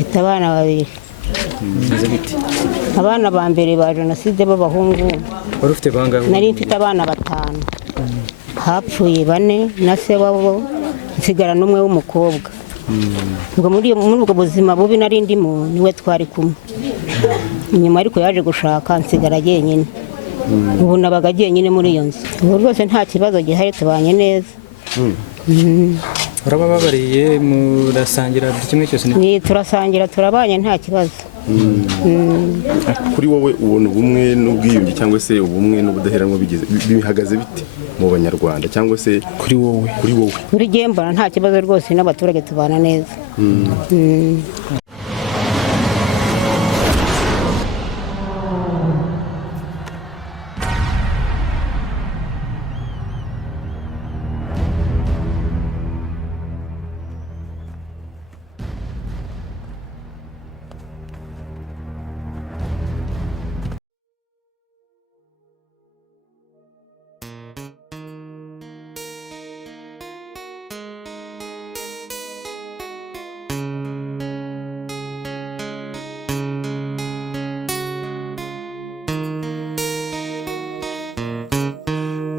mfite abana babiri. Abana ba mbere ba jenoside b'abahungu. Wari ufite bangahe? Nari mfite abana 5. Hapfuye 4 na se wabo, nsigara n'umwe w'umukobwa. Ubwo muri ubwo buzima bubi nari ndimo niwe twari kumwe. Nyuma ariko yaje gushaka nsigara jyenyine. Ubu nabaga jyenyine muri iyo nzu. Ubu rwose nta kibazo gihari, tubanye neza. Urababariye, murasangira kimwe cyose? Ni turasangira, turabanye nta kibazo. Kuri wowe ubona ubumwe n'ubwiyunge cyangwa se ubumwe n'ubudaheranwa bihagaze bite mu banyarwanda cyangwa se kuri wowe? Kuri jye mbona nta kibazo rwose, n'abaturage tubana neza.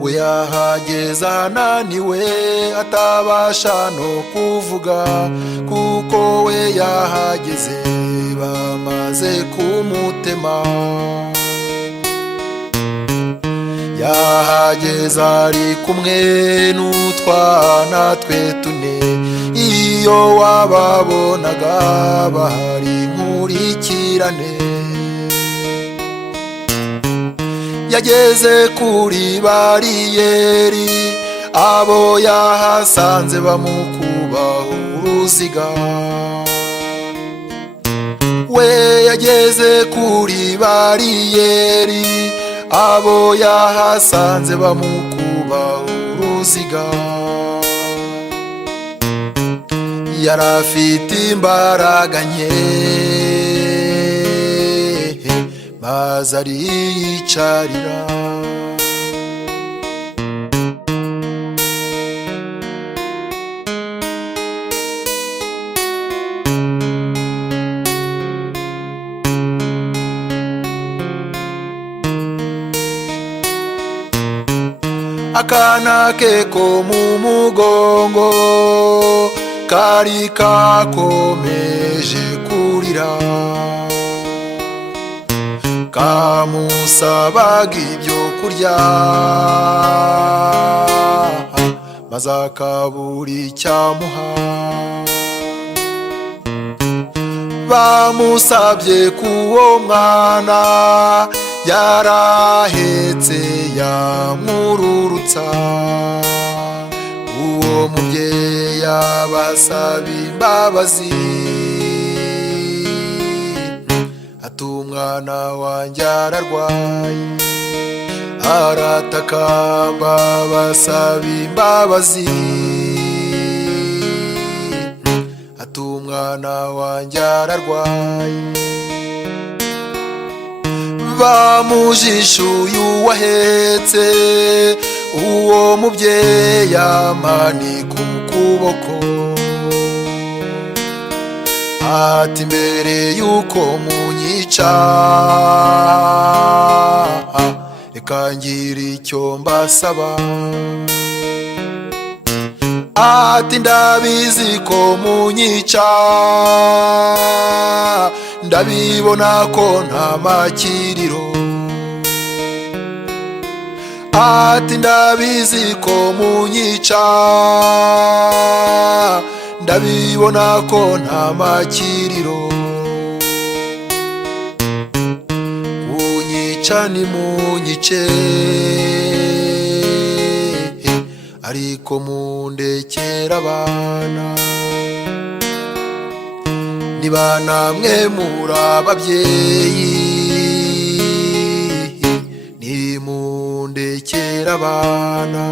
Uyahageze ananiwe atabasha no kuvuga, kuko we yahageze bamaze kumutema. Yahageze ari kumwe n'utwana twe 4, iyo wababonaga bahari nkurikirane. Yageze kuri bariyeri, abo yahasanze bamukubaho uruziga. We yageze kuri bariyeri, abo yahasanze bamukubaho uruziga. Yarafite imbaraga nke, maze ariyicarira. Akana ke ko mu mugongo kari kakomeje kurira, kamusabaga ibyo kurya, maze akabura icyamuha. Bamusabye k'uwo mwana yarahetse yamururutsa, uwo mubyeyi abasaba imbabazi, ati umwana wanjye ararwaye. Aratakamba basaba imbabazi, ati umwana wanjye ararwaye. Bamujishuye uwahetse uwo mubyeyi amanika ukuboko, ati mbere yuko munyica reka ngira icyo mbasaba. Ati ndabizi ko munyica, ndabibona ko nta makiriro. Ati ndabizi ko munyica, ndabibona ko nta makiriro. Kunyica ni munyice, ariko mundekera abana. Niba namwe muri ababyeyi, nimundekera abana.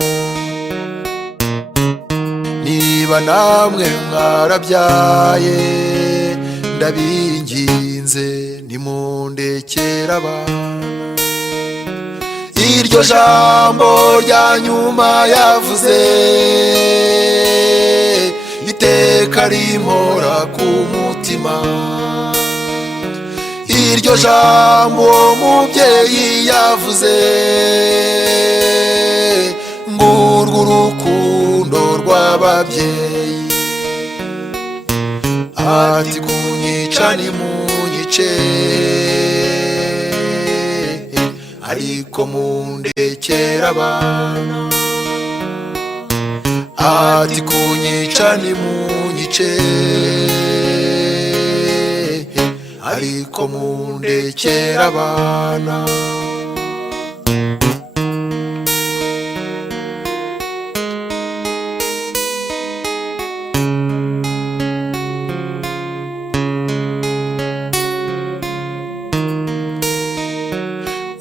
Niba namwe mwarabyaye, ndabinginze nimundekera abana. Iryo jambo rya nyuma yavuze, iteka rimpora ku mutima. iryo jambo uwo mubyeyi yavuze, ngurwo urukundo rw'ababyeyi. Ati kunyica nimunyice, ariko mundekere abana. Ati kunyica nimunyice, ariko mundekere abana.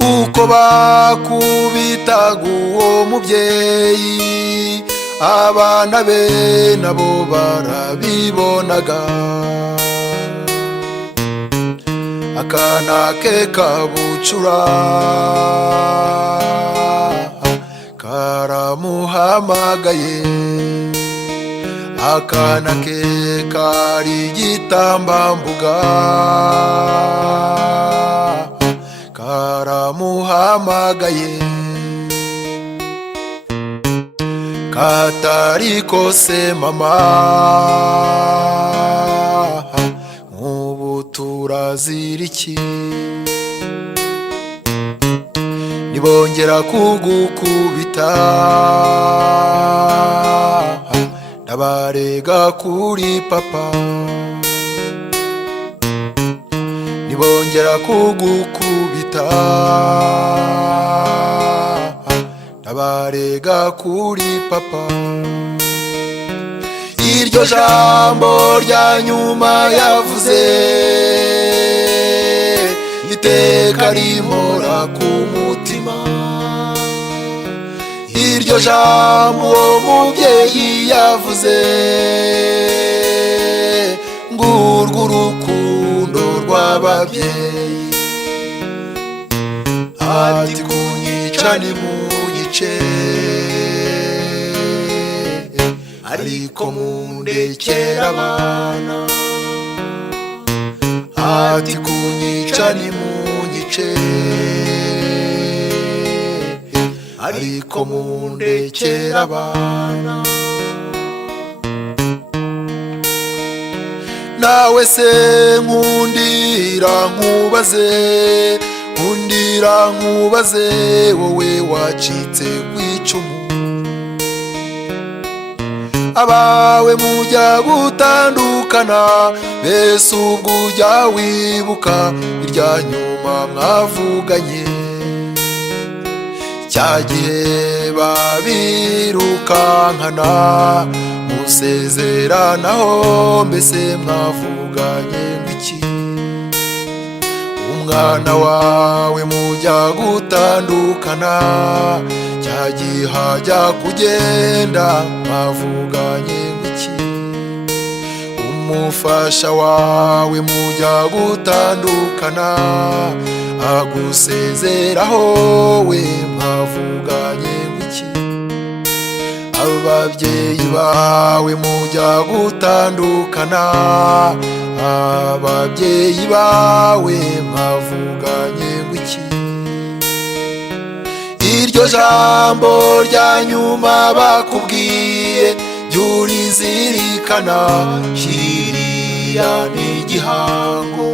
Uko bakubitaga uwo mubyeyi, abana be nabo barabibonaga. Akana ke kabucura karamuhamagaye, akana ke kari igitambambuga karamuhamagaye. Katari kose mama, nk'ubu turazira iki? Nibongera kugukubita, ndabarega kuri papa. Nibongera kugukubita, ndabarega kuri papa. Iryo jambo rya nyuma yavuze, iteka rimora ku mutima. Iryo jambo uwo mubyeyi yavuze, ngurwo urukundo rw'ababyeyi. Ati kunyica nimunyice, ariko mundekere abana. Ati kunyica nimunyice, ariko mundekere abana. Nawe se nkundira nkubaze, nkundira nkubaze, wowe wacitse kw'icumu, abawe mujya gutandukana, mbese ubwo ujya wibuka irya nyuma mwavuganye? Cya gihe babirukankana musezeranaho, mbese mwavuganye ngwiki? Umwana wawe mujya gutandukana, cya gihe hajya kugenda mwavuganye ngwiki? Umufasha wawe mujya gutandukana, agusezeraho we mwavuganye ngwiki? Ababyeyi bawe mujya gutandukana, ababyeyi bawe mwavuganye ngwiki? Iryo jambo rya nyuma bakubwiye, ryurizirikana, kiriya ni igihango.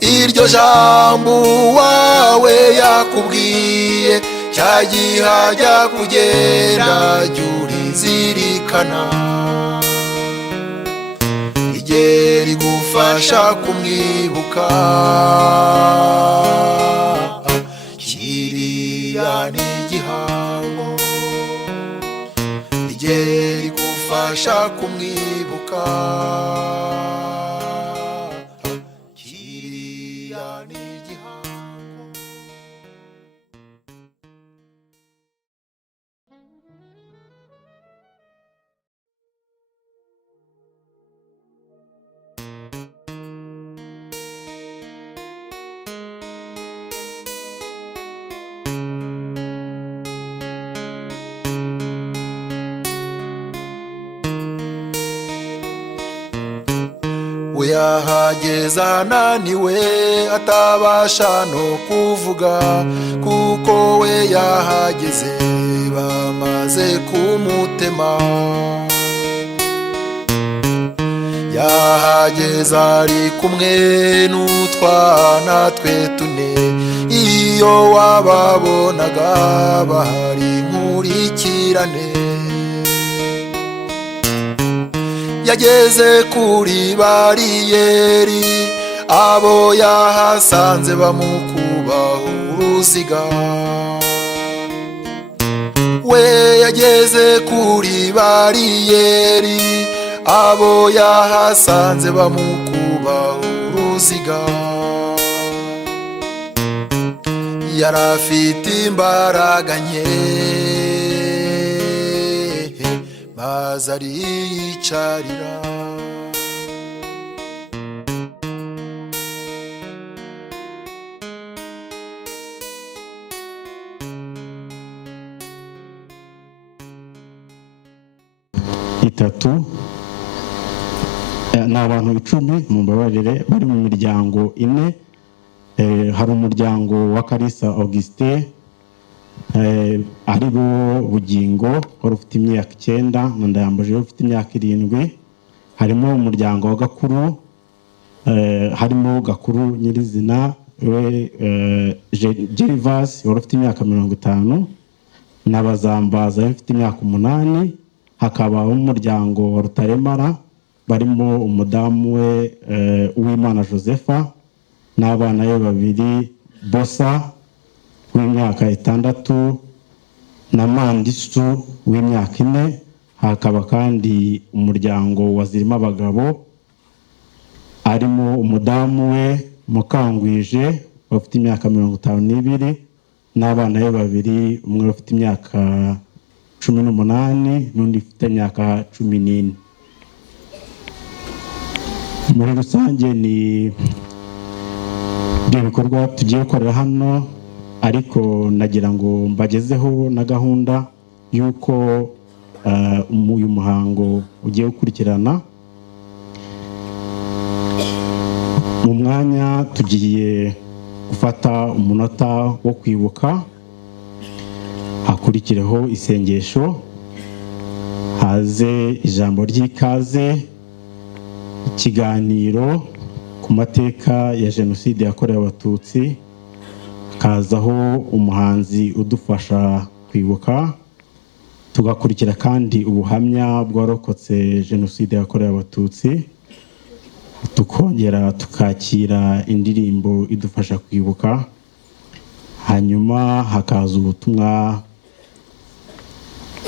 Iryo jambo wawe yakubwiye, cya gihe ajya kugenda, ryurizirikana. Rijye rigufasha kumwibuka, kiriya ni igihango. Rijye rigufasha kumwibuka, kiriya ni igihango. yahageze ananiwe atabasha no kuvuga kuko we yahageze bamaze kumutema yahageze ari kumwe n'utwana twe tune iyo wababonaga bahari nkurikirane yageze kuri bariyeri abo yahasanze bamukubaho uruziga we yageze kuri bariyeri abo yahasanze bamukubaho uruziga yarafite imbaraga nke maze ariyicarira itatu ni abantu 10 mu mbabarire bari mu miryango ine hari umuryango wa Kalisa Augustin ari bo Bugingo wari ufite imyaka 9 na Ndayambaje ufite imyaka 7 harimo umuryango wa Gakuru harimo Gakuru nyirizina we Gervas wari ufite imyaka 50 n'abazambaza bafite imyaka 8 hakaba umuryango wa Rutaremara barimo umudamu we Uwimana Josepha n'abana be babiri Bosa w'imyaka 6 na Mandisu w'imyaka 4 hakaba kandi umuryango wa Zirima abagabo arimo umudamu we Mukangwije bafite imyaka 52 n'abana be babiri umwe bafite imyaka 18 n'undi ufite imyaka 14 muri rusange ni ibikorwa tugiye gukorera hano ariko nagira ngo mbagezeho na gahunda yuko uyu muhango ugiye gukurikirana mu mwanya tugiye gufata umunota wo kwibuka hakurikireho isengesho haze ijambo ry'ikaze ikiganiro ku mateka ya jenoside yakorewe abatutsi kazaho umuhanzi udufasha kwibuka tugakurikira kandi ubuhamya bwarokotse jenoside yakorewe abatutsi tukongera tukakira indirimbo idufasha kwibuka hanyuma hakaza ubutumwa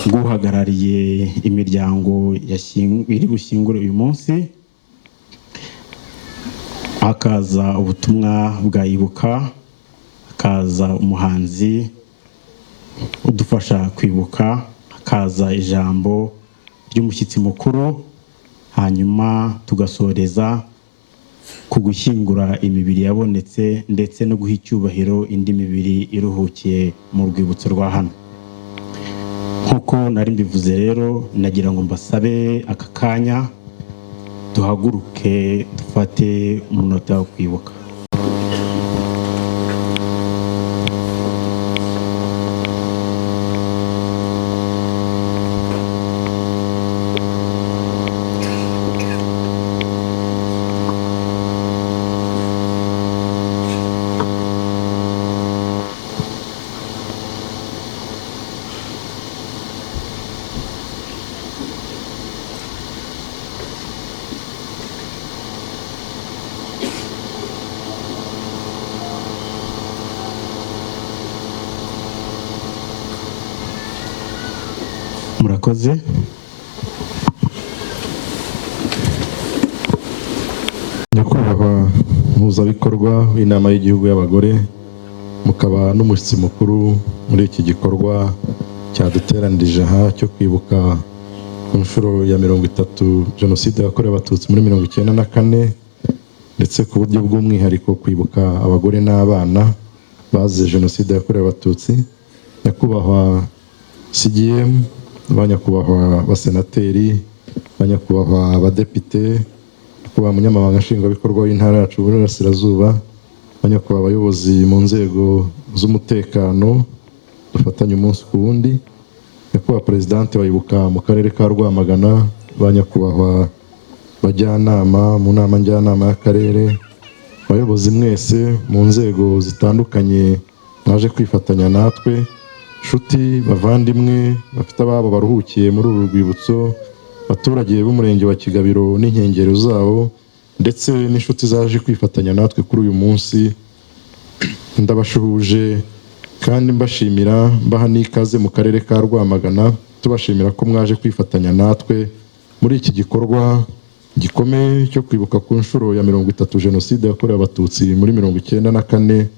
bw'uhagarariye imiryango iri gushyingura uyu munsi hakaza ubutumwa bwa ibuka hakaza umuhanzi udufasha kwibuka hakaza ijambo ry'umushyitsi mukuru hanyuma tugasoreza ku gushyingura imibiri yabonetse ndetse no guha icyubahiro indi mibiri iruhukiye mu rwibutso rwa hano nkuko nari mbivuze rero nagira ngo mbasabe aka kanya duhaguruke dufate umunota wo kwibuka murakoze nyakubahwa mpuzabikorwa w'inama y'igihugu y'abagore mukaba n'umushyitsi mukuru muri iki gikorwa cyaduteranirije aha cyo kwibuka ku nshuro ya 30 jenoside yakorewe abatutsi muri 1994 ndetse ku buryo bw'umwihariko kwibuka abagore n'abana bazize jenoside yakorewe abatutsi nyakubahwa CGM abanyakubahwa abasenateri abanyakubahwa abadepite nyakubahwa munyamabanga nshingwabikorwa w'intara yacu y'Uburasirazuba, nyakubahwa abayobozi mu nzego z'umutekano dufatanye umunsi ku wundi, nyakubahwa perezidante wa Ibuka mu karere ka Rwamagana, ba nyakubahwa bajyanama mu nama njyanama y'akarere, abayobozi mwese mu nzego zitandukanye mwaje kwifatanya natwe, nshuti bavandimwe bafite ababo baruhukiye muri uru rwibutso, abaturage b'umurenge wa Kigabiro n'inkengero zawo, ndetse n'inshuti zaje kwifatanya natwe kuri uyu munsi, ndabashuhuje kandi mbashimira, mbaha n'ikaze mu karere ka Rwamagana, tubashimira ko mwaje kwifatanya natwe muri iki gikorwa gikomeye cyo kwibuka ku nshuro ya 30 Jenoside yakorewe Abatutsi muri 1994.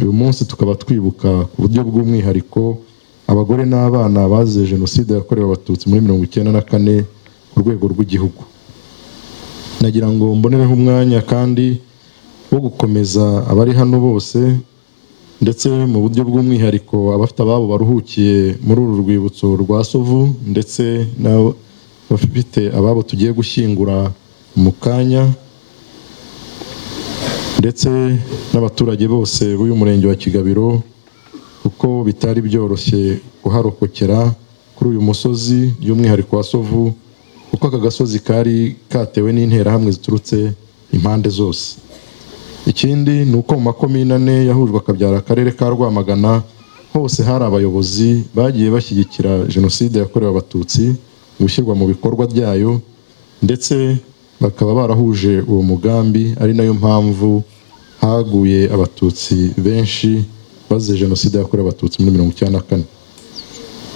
Uyu munsi tukaba twibuka ku buryo bw'umwihariko abagore n'abana bazize Jenoside yakorewe Abatutsi muri 1994 ku rwego rw'igihugu. Nagira ngo mbonereho umwanya kandi wo gukomeza abari hano bose, ndetse mu buryo bw'umwihariko abafite ababo baruhukiye muri uru rwibutso rwa Sovu, ndetse n'abafite ababo tugiye gushyingura mu kanya, ndetse n'abaturage bose b'uyu murenge wa Kigabiro, kuko bitari byoroshye kuharokokera kuri uyu musozi by'umwihariko wa Sovu, kuko aka gasozi kari katewe n'interahamwe ziturutse impande zose. Ikindi ni uko mu makomine ane yahujwe akabyara akarere ka Rwamagana, hose hari abayobozi bagiye bashyigikira Jenoside yakorewe Abatutsi, gushyirwa mu bikorwa byayo, ndetse bakaba barahuje uwo mugambi, ari nayo mpamvu haguye Abatutsi benshi bazize Jenoside yakorewe Abatutsi muri 1994.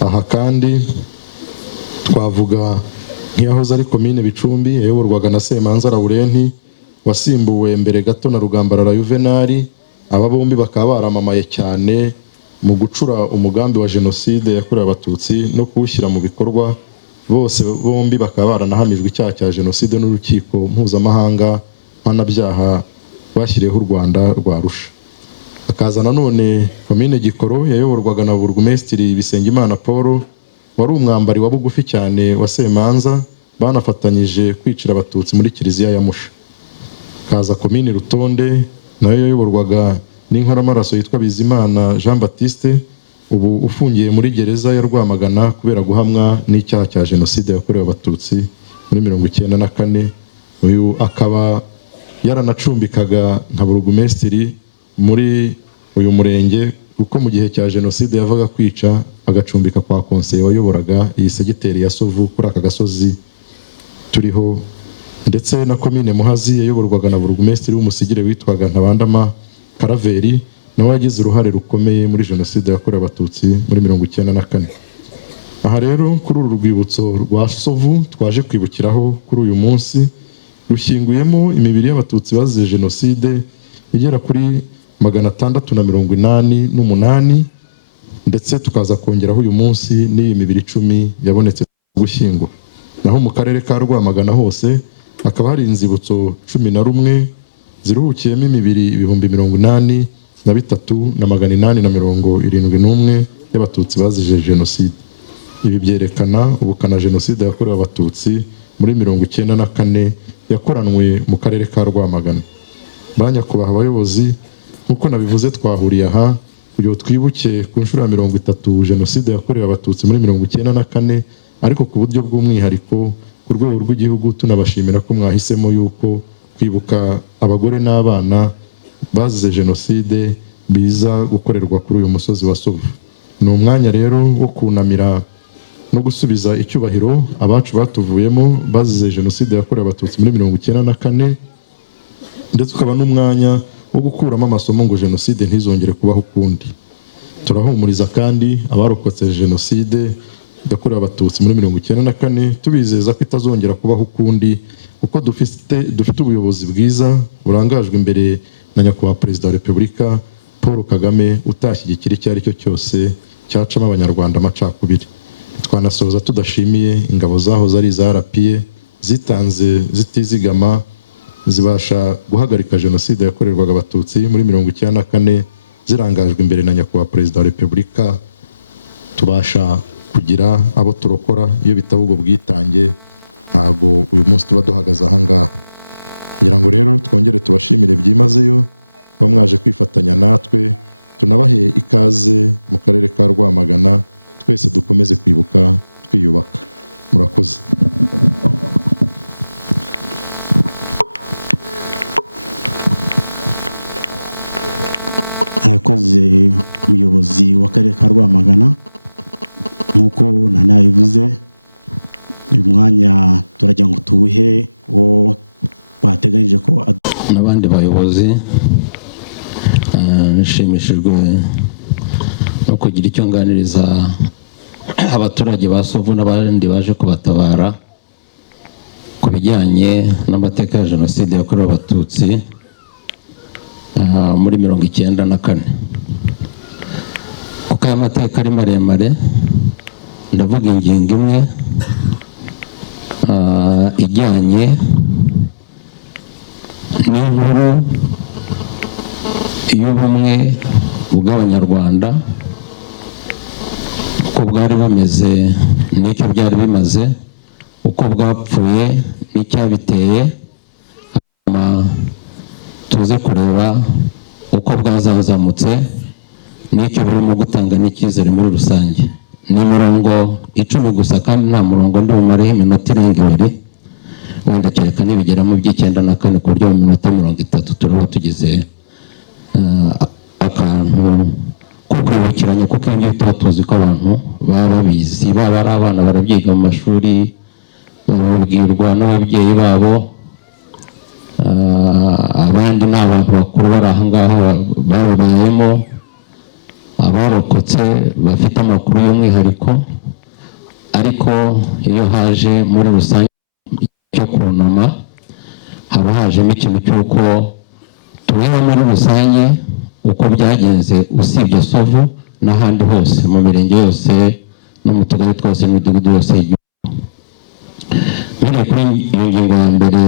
Aha kandi twavuga nk'iyahoze ari komine Bicumbi yayoborwaga na Semanza Laurenti, wasimbuwe mbere gato na Rugambarara Juvenali. Aba bombi bakaba baramamaye cyane mu gucura umugambi wa Jenoside yakorewe Abatutsi no kuwushyira mu bikorwa. Bose bombi bakaba baranahamijwe icyaha cya Jenoside n'urukiko mpuzamahanga mpanabyaha bashyiriyeho u Rwanda rwa Arusha. Hakaza nanone komine Gikoro yayoborwaga na Burugumesitiri Bisengimana Paul, wari umwambari wa bugufi cyane wa Semanza, banafatanyije kwicira Abatutsi muri Kiliziya ya Musha. Kaza komine Rutonde nayo yayoborwaga n'inkoramaraso yitwa Bizimana Jean Baptiste, ubu ufungiye muri gereza ya Rwamagana kubera guhamwa n'icyaha cya Jenoside yakorewe Abatutsi muri 1994. Uyu akaba yaranacumbikaga nka burugumesitiri muri uyu murenge, kuko mu gihe cya Jenoside yavaga kwica agacumbika kwa konseye wayoboraga iyi segiteri ya Sovu kuri aka gasozi turiho. Ndetse na komine Muhazi yayoborwaga na burugumesitiri w'umusigire witwaga Ntabandama Karaveri, nawe yagize uruhare rukomeye muri Jenoside yakorewe Abatutsi muri 1994. Aha rero kuri uru rwibutso rwa Sovu twaje kwibukiraho kuri uyu munsi, rushyinguyemo imibiri y'Abatutsi bazize Jenoside igera kuri 688, ndetse tukaza kongeraho uyu munsi n'iyi mibiri 10 yabonetse gushyingura. Naho mu karere ka Rwamagana hose hakaba hari inzibutso 11 ziruhukiyemo imibiri 83,871 y'Abatutsi bazize Jenoside. Ibi byerekana ubukana Jenoside yakorewe Abatutsi muri 1994 yakoranwe mu karere ka Rwamagana. Banyakubahwa abayobozi, nkuko nabivuze twahuriye aha kugira twibuke ku nshuro ya 30 Jenoside yakorewe Abatutsi muri 1994, ariko ku buryo bw'umwihariko ku rwego rw'igihugu tunabashimira ko mwahisemo yuko kwibuka abagore n'abana bazize Jenoside biza gukorerwa kuri uyu musozi wa Sovu. Ni umwanya rero wo kunamira no gusubiza icyubahiro abacu batuvuyemo bazize Jenoside yakorewe Abatutsi muri 1994, ndetse ukaba n'umwanya wo gukuramo amasomo ngo Jenoside ntizongere kubaho ukundi. Turahumuriza kandi abarokotse Jenoside yakorewe Abatutsi muri 1994, tubizeza ko itazongera kubaho ukundi, kuko dufite ubuyobozi bwiza burangajwe imbere na nyakubahwa Perezida wa Repubulika Paul Kagame, utashyigikira icyo ari cyo cyose cyacamo Abanyarwanda amacakubiri. Twanasoza tudashimiye ingabo zahoze ari za RPA zitanze zitizigama, zibasha guhagarika Jenoside yakorerwaga Abatutsi muri 1994, zirangajwe imbere na nyakubahwa Perezida wa Repubulika. Tubasha kugira abo turokora, iyo bitaba ubwo bwitange ntabwo uyu munsi tuba duhagaze. n'abandi bayobozi. Nshimishijwe no kugira icyo nganiriza abaturage ba Sovu n'abandi baje kubatabara ku bijyanye n'amateka ya Jenoside yakorewe Abatutsi muri 1994. Kuko aya mateka ari maremare, ndavuga ingingo imwe ijyanye n'inkuru y'ubumwe bw'Abanyarwanda, uko bwari bumeze n'icyo byari bimaze, uko bwapfuye n'icyabiteye, tuze kureba uko bwazazamutse n'icyo burimo gutanga n'icyizere muri rusange. Ni mirongo 10 gusa kandi nta murongo ndi bumareho iminota irenga 2, wenda kereka nibigera mu by'94 ku buryo mu minota 30 turaba tugize akantu ko kwibukiranya, kuko ibyo tuba tuzi ko abantu baba babizi, baba ari abana barabyiga mu mashuri, babibwirwa n'ababyeyi babo, abandi ni abantu bakuru bari aha ngaha babayemo, abarokotse bafite amakuru y'umwihariko. Ariko iyo haje muri rusange cyo kunama, haba hajemo ikintu cy'uko tureba muri rusange uko byagenze, usibye Sovu n'ahandi hose mu mirenge yose no mu tugari twose n'imidugudu yose y'igihugu. Mbere kuri iyo ngingo ya mbere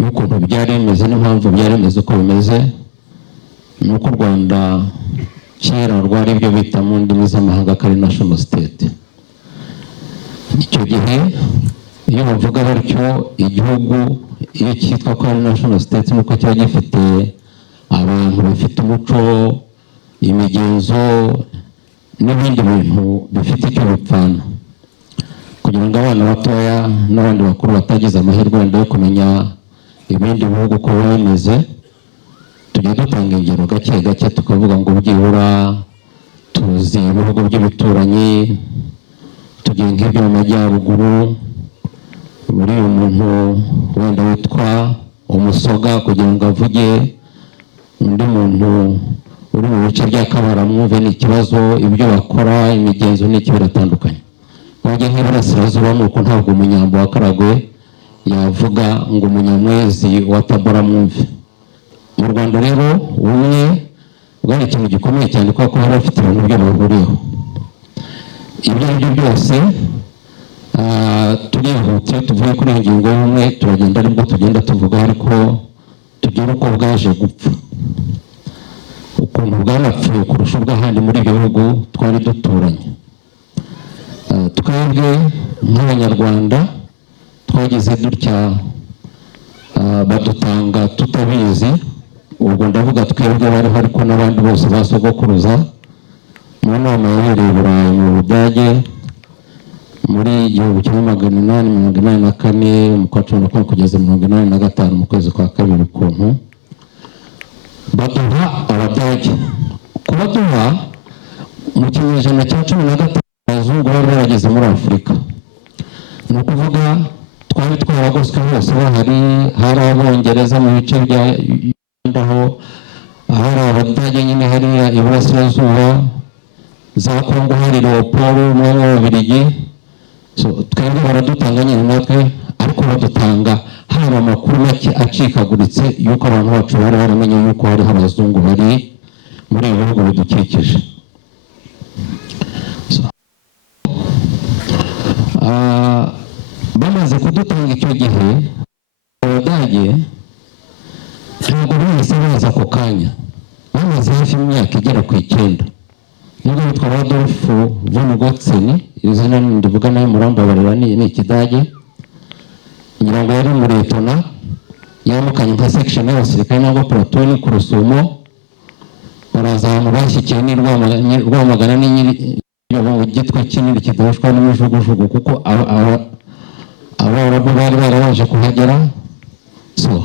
y'ukuntu byari bimeze n'impamvu byari bimeze uko bimeze, ni uko u Rwanda kera rwari ibyo bita mu ndimi z'amahanga ko ari national state. Icyo gihe iyo bavuga batyo igihugu iyo cyitwa ko ari national state, nuko kiba gifite abantu bafite umuco, imigenzo n'ibindi bintu bifite icyo bipfana, kugira ngo abana batoya n'abandi bakuru batagize amahirwe wenda yo kumenya ibindi bihugu uko biba bimeze, tujya dutanga ingero gake gake tukavuga ngo byibura tuzi ibihugu by'ibituranyi, tugiye nk'ibyo mu majyaruguru, muri uyu muntu wenda witwa Umusoga kugira ngo avuge, undi muntu uri mu bice bya Kabara mwumve n'ikibazo, ibyo bakora, imigenzo n'iki biratandukanye. Wajya nk'Iburasirazuba nuko ntabwo umunyambo wa Karagwe yavuga ngo umunyamwezi wa Tabora mwumve. Mu Rwanda rero ubumwe bwari ikintu gikomeye cyane kuko bari bafite ibintu byo bahuriyeho. Ibyo ari byo byose turihutse tuvuye kuri iyi ngingo y'ubumwe, turagenda aribwo tugenda tuvuga, ariko tugera uko bwaje gupfa, ukuntu bwanapfuye kurusha ubw'ahandi muri ibyo bihugu twari duturanye. Twebwe nk'Abanyarwanda twagize dutya, badutanga tutabizi. Ubwo ndavuga twebwe bariho, ariko n'abandi bose basogokuruza mu nama yabereye i Burayi mu Budage muri 1884 mu kwa 11 kugeza 1885 mu kwezi kwa kabiri, ukuntu baduha Abadage. Kubaduha mu kinyejana cya 15 abazungu bari barageze muri Afurika, ni ukuvuga twari twaragoswe hose bahari, hari Abongereza mu bice bya ndaho, hari Abadage nyine hariya Iburasirazuba, za Kongo hari Leopold umwami w'Ababiligi. Twebwe baradutanga nyine natwe, ariko badutanga hari amakuru make acikaguritse y'uko abantu bacu bari baramenye y'uko hariho abazungu bari muri ibi bihugu bidukikije. Bamaze kudutanga icyo gihe, Abadage ntabwo bahise baza ako kanya, bamaze hafi imyaka igera ku 9. Nubwo witwa Adolf von Gotzen, izina ndivuga nayo murambabarira, ni Ikidage, ngira ngo yari muri Letona, yamukanye nka section y'abasirikare nangwa platoon ku Rusumo, baraza ahantu bashyikiye ni Rwamagana igitwe kinini kidahushwa n'imijugujugu kuko Abarabu bari baraje kuhagera. So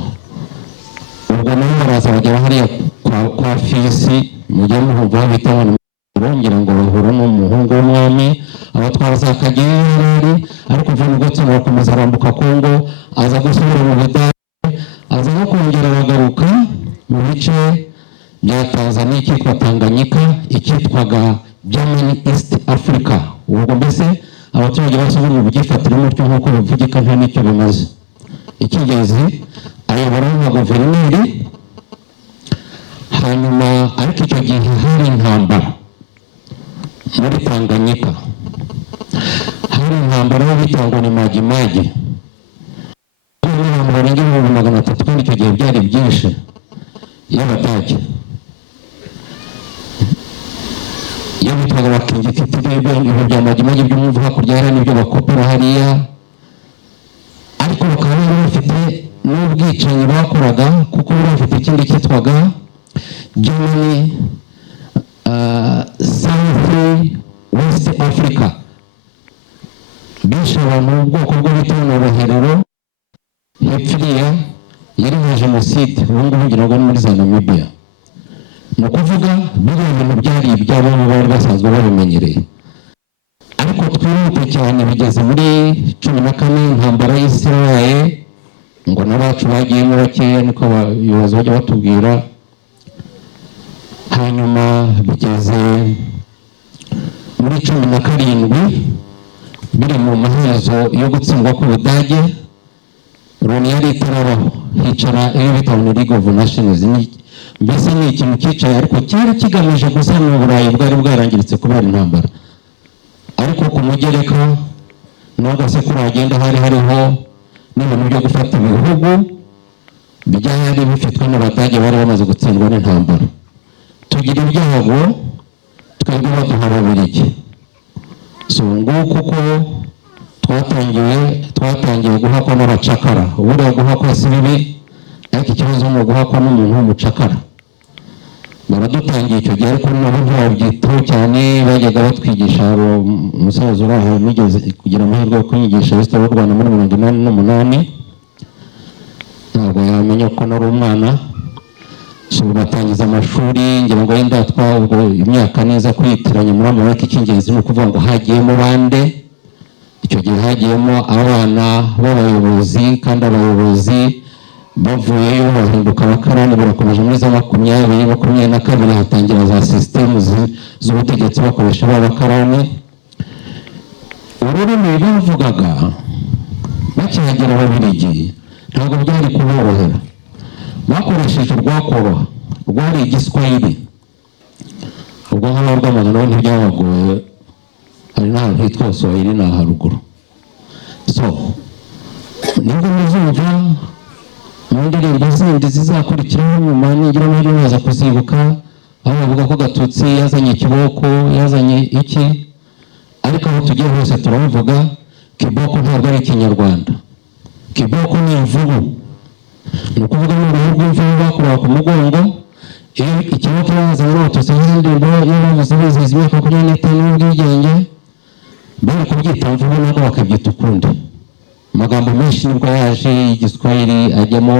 ubwo nabo baraza bagera hariya kwa Fisi mujya muhumva bita abantu bongera ngo bahura n'umuhungu w'umwami abatwara za Kagera, ariko vuba ubwo bakomeza arambuka Kongo aza gusubira mu Budage, aza no kongera bagaruka mu bice bya Tanzania, ikitwa Tanganyika, ikitwaga Germany East Africa. Ubwo mbese abaturage basubira mu byifatira umutwe nk'uko bivugika nta n'icyo bimaze. Ikigezi ayobora nka guverineri, hanyuma ariko icyo gihe hari intambara muri Tanganyika, hari intambara yo bitangwa ni Maji abantu barenga 300 kandi icyo gihe byari byinshi y'Abadage iyo bitwaga bakingiti ibyo bya Maji by'umwuvu hakurya hari n'ibyo bakopera hariya, ariko bakaba bari bafite n'ubwicanyi bakoraga kuko bari bafite ikindi cyitwaga Germany South West Africa, bishe abantu ubwoko bwo bita Abaherero hepfiriya yari nka jenoside ubu ngubu ngira ngo muri za Namibia. Ni ukuvuga biriya bintu byari ibyabo bari basanzwe babimenyereye, ariko twihute cyane bigeze muri 14 intambara y'Israel ngo n'abacu bagiyemo bakeya niko abayobozi bajya batubwira. Hanyuma bigeze muri 17 biri mu maherezo yo gutsindwa k'Ubudage, Loni yari itarabaho, hicara iyo bita League of Nations. Mbese ni ikintu cyicaye ariko cyari kigamije gusana Uburayi bwari bwarangiritse kubera intambara, ariko ku mugereka nubwo se ko agenda hariho n'ibintu byo gufata ibihugu byari bifitwe n'Abadage bari bamaze gutsindwa n'intambara. Tugira ibyago twebwe baduha Ababiligi. So nguko uko twatangiye guhakwa n'abacakara. Ubura guhakwa si bibi, ariko ikibazo ni guhakwa n'umuntu w'umucakara. Baradutangiye icyo gihe ariko nabo ntibabyitaho cyane, bajyaga batwigisha. Umusaza uri aho nigeze kugira amahirwe yo kunyigisha Histoire y'u Rwanda muri 1988, ntabwo yamenya ko nari umwana. So batangiza amashuri ngira ngo yenda twabwo imyaka neza kwitiranya muri Amerika. Icy'ingenzi ni ukuvuga ngo hagiyemo bande. Icyo gihe hagiyemo abana b'abayobozi, kandi abayobozi bavuyeyo bahinduka abakarani. Barakomeje muri za 2022 hatangira za system z'ubutegetsi bakoresha abakarani. Ururimi bavugaga bakihagera Ababiligi ntabwo byari kuborohera, bakoresheje urwakoroha rwari Igiswahili. Ubwo nk'aho rw'amagana ntibyabagoye, hari n'ahantu hitwa Swahili na haruguru. So nibwo muzumva mu ndirimbo zindi zizakurikiraho nyuma nigira amahirwe baza kuzibuka, aho bavuga ko Gatutsi yazanye ikiboko, yazanye iki, ariko aho tugiye hose turavuga kiboko ntabwo ari Ikinyarwanda. Kiboko ni imvubu, ni ukuvuga n'uruhu rw'imvubu bakura ku mugongo. Iyo ikiboko yazanye Abatutsi n'indirimbo y'abavuzi bizihiza imyaka 25 y'ubwigenge, bari kubyita imvubu nabwo bakabyita ukundi. Amagambo menshi nibwo yaje Igiswahili ajyamo,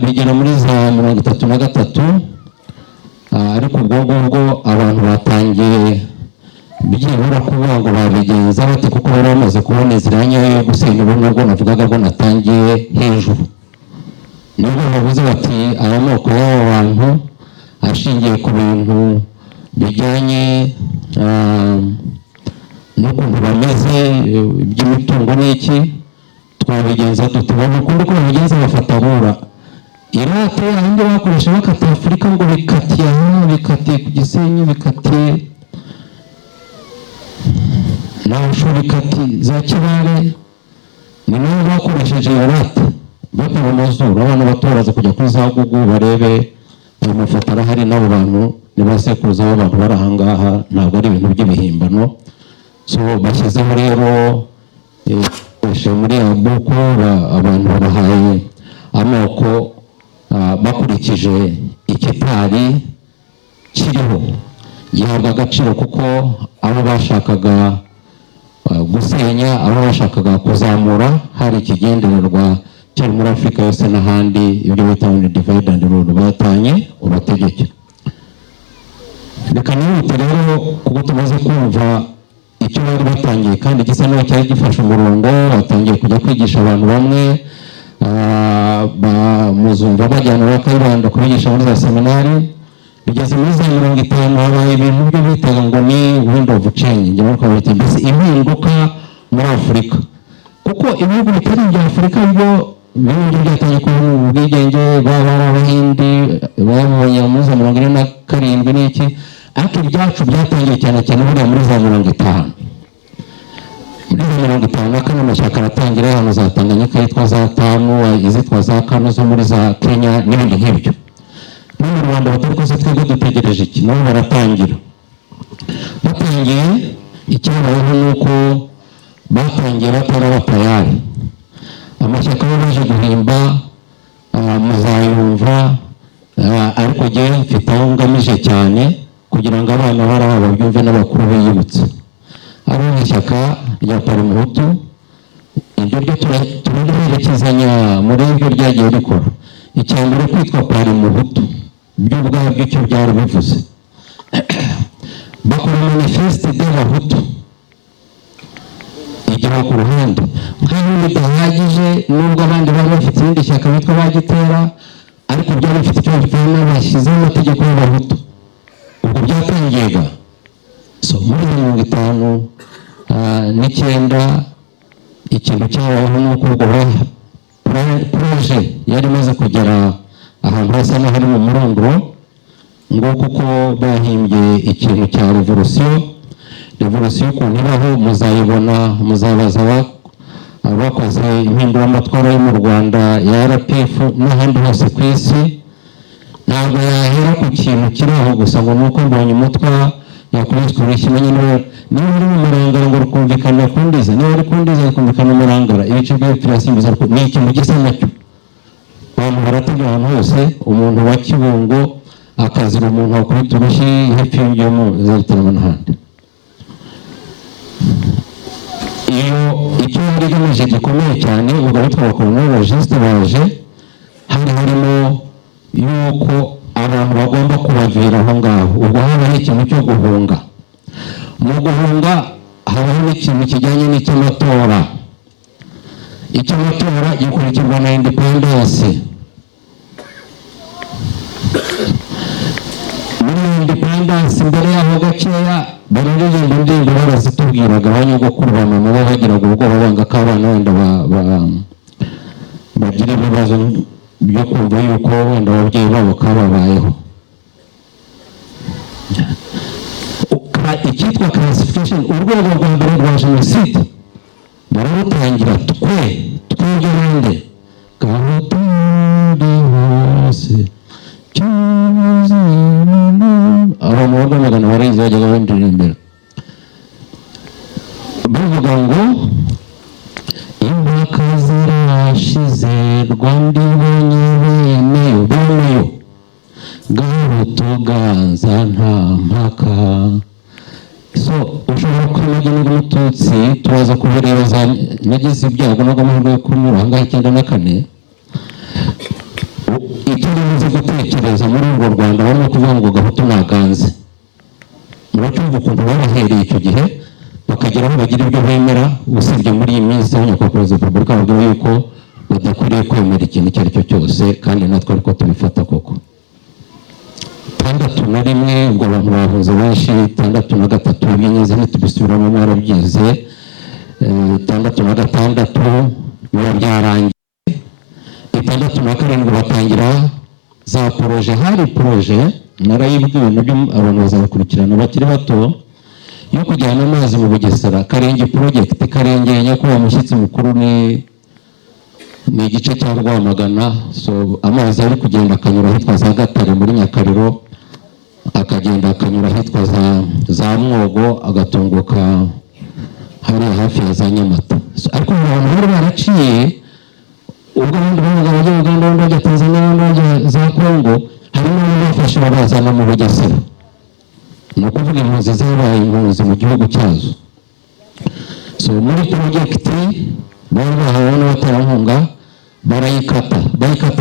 bigera muri za 33, ariko ubwo ngubwo abantu batangiye byibura kuvuga ngo babigenza bate, kuko bari bamaze kubona inzira nyayo yo gusenya ubumwe bwo navugaga ngo natangiye hejuru. Nubwo bavuze bati aya moko y'aba bantu ashingiye ku bintu bijyanye n'ukuntu bameze iby'imitungo n'iki, twabigenza dute? Bakunda ko babigenza bafata rura irate ahandi bakoresha bakata Afurika ngo bikatiye aha, bikatiye ku Gisenyi, bikatiye n'abasho, bikati za Kibale. Ni nabo bakoresheje irate bapima amazuru. Abantu batoraza kujya kuri za Google barebe ayo mafoto arahari, n'abo bantu ni basekuruza b'abantu bari ahangaha, ntabwo ari ibintu by'ibihimbano. So bashyizeho rero muri abuko abantu babahaye amoko bakurikije ikitari kiriho gihabwa agaciro, kuko abo bashakaga gusenya, abo bashakaga kuzamura, hari ikigendererwa cyari muri Afurika yose n'ahandi, ibyo bita ngo divide and rule, batanye ubategeke. Reka nihute rero kuko tumaze kumva icyo bari batangiye kandi gisa n'aho cyari gifashe umurongo. Batangiye kujya kwigisha abantu bamwe, muzumva bajyana bakayibanda kubigisha muri za seminari. Bigeze muri za 50 habaye ibintu byo bitaga ngo ni wind of change, njye muri kwabita mbese impinduka muri Afurika, kuko ibihugu bitari ibya Afurika byo bindi byatangiye kubona ubwigenge, baba Abahindi babonye muri za 47 n'iki, ariko ibyacu byatangiye cyane cyane muri za 50. Muri za 50 amashyaka aratangira, hano za Tanganyika yitwa za TANU, izitwa za KANU zo muri za Kenya n'ibindi nk'ibyo. No mu Rwanda batakoze twebwe dutegereje iki, nabo baratangira. Batangiye icyabayeho nuko batangiye batayari. Amashyaka baje guhimba muzayumva, ariko jye mfite aho ngamije cyane kugira ngo abana baraba babyumve n'abakuru biyibutse. Ari ishyaka rya Parimuhutu, iryo ryo turaherekezanya muri ibyo ryagiye rikora. Icyambere kwitwa Parimuhutu byo ubwabyo icyo byari bivuze. Bakora manifeste d'Abahutu, igihe ku ruhande nk'aho bidahagije, nubwo abandi bari bafite irindi shyaka bitwa Bagitera, ariko byari bifite icyo bipfana, bashyizeho amategeko y'Abahutu. Ubwo byatangiye muri 59 ikintu cyabayeho nuko ubwo proje yari imaze kugera ahantu hasa n'ahari mu murongoro, ngo kuko bahimbye ikintu cya revolution ukuntu ibaho muzayibona, muzabaza abakoze impinduramatwara yo mu Rwanda ya RPF n'ahandi hose ku isi. Ntabwo yahera ku kintu kiri aho gusa ngo nuko mbonye umutwa yakubiswe urishyimenye niba uri mu murangara ngo rukumvikana kundiza, niba uri kundiza rukumvikana umurangara, ibice by'ibipirasimbiza ni ikintu gisa nacyo. Abantu barategura ahantu hose, umuntu wa Kibungo akazira umuntu wakubita urushyi hepfo y'ingiyomo zabitaramo n'ahandi. Iyo icyo yari igamije gikomeye cyane, ubwo bitwa abakolonialisite baje, hari harimo yuko abantu bagomba kubavira aho ngaho. Ubwo habaho ikintu cyo guhunga. Mu guhunga habaho n'ikintu kijyanye n'icy'amatora. Icy'amatora gikurikirwa na independence. Muri independence mbere yaho gakeya bararirimba indirimbo barazitubwiraga, abanyogokuru ba mama bagiraga ubwoba banga ko abana wenda bagira ibibazo byo kumva yuko wenda ababyeyi babo kababayeho. Icyitwa classification, urwego rwa mbere rwa jenoside bararutangira, twebwe nande gahuturi hose abantu bagomagana barizi bajyaga bindirimbira bavuga ngo impaka zirashize Rwanda ibonye beneyo gahutuganza nta mpaka. So ushobora kwimagina umututsi, tubaza kubireba nagize ibyago n'amahirwe yo kunyura ahangaha 94. Icyo nize gutekereza muri urwo Rwanda barimo kuvuga ngo gahutu naganze, muracyumva ukuntu barahereye icyo gihe bakagera aho bagira ibyo bemera, usibye muri iyi minsi Nyakubahwa Repubulika bavuga yuko badakwiriye kwemera ikintu icyo ari cyo cyose, kandi natwe ariko tubifata koko. 61 ubwo abantu bahuze benshi, 63 binyize ntitubisubiramo mwarabyize, 66 biba byarangiye, 67 batangira za proje. Hari proje narayibwiwe nabyo abantu bazakurikirana bakiri bato, yo kujyana amazi mu Bugesera, Karenge project. Karenge nyakubahwa mushyitsi mukuru ni igice cya Rwamagana, so amazi ari kugenda akanyura hitwa za Gatare muri Nyakariro, akagenda akanyura hitwa za Mwogo, agatunguka hariya hafi ya za Nyamata. Ariko abantu bari baraciye ubwo abandi bavuga bajya Uganda abandi bajya Tanzania abandi bajya za Congo harimo n'abafashe babazana mu Bugesera ni ukuvuga impunzi zabaye impunzi mu gihugu cyazo. So muri project bari bahawe n'abaterankunga bayikata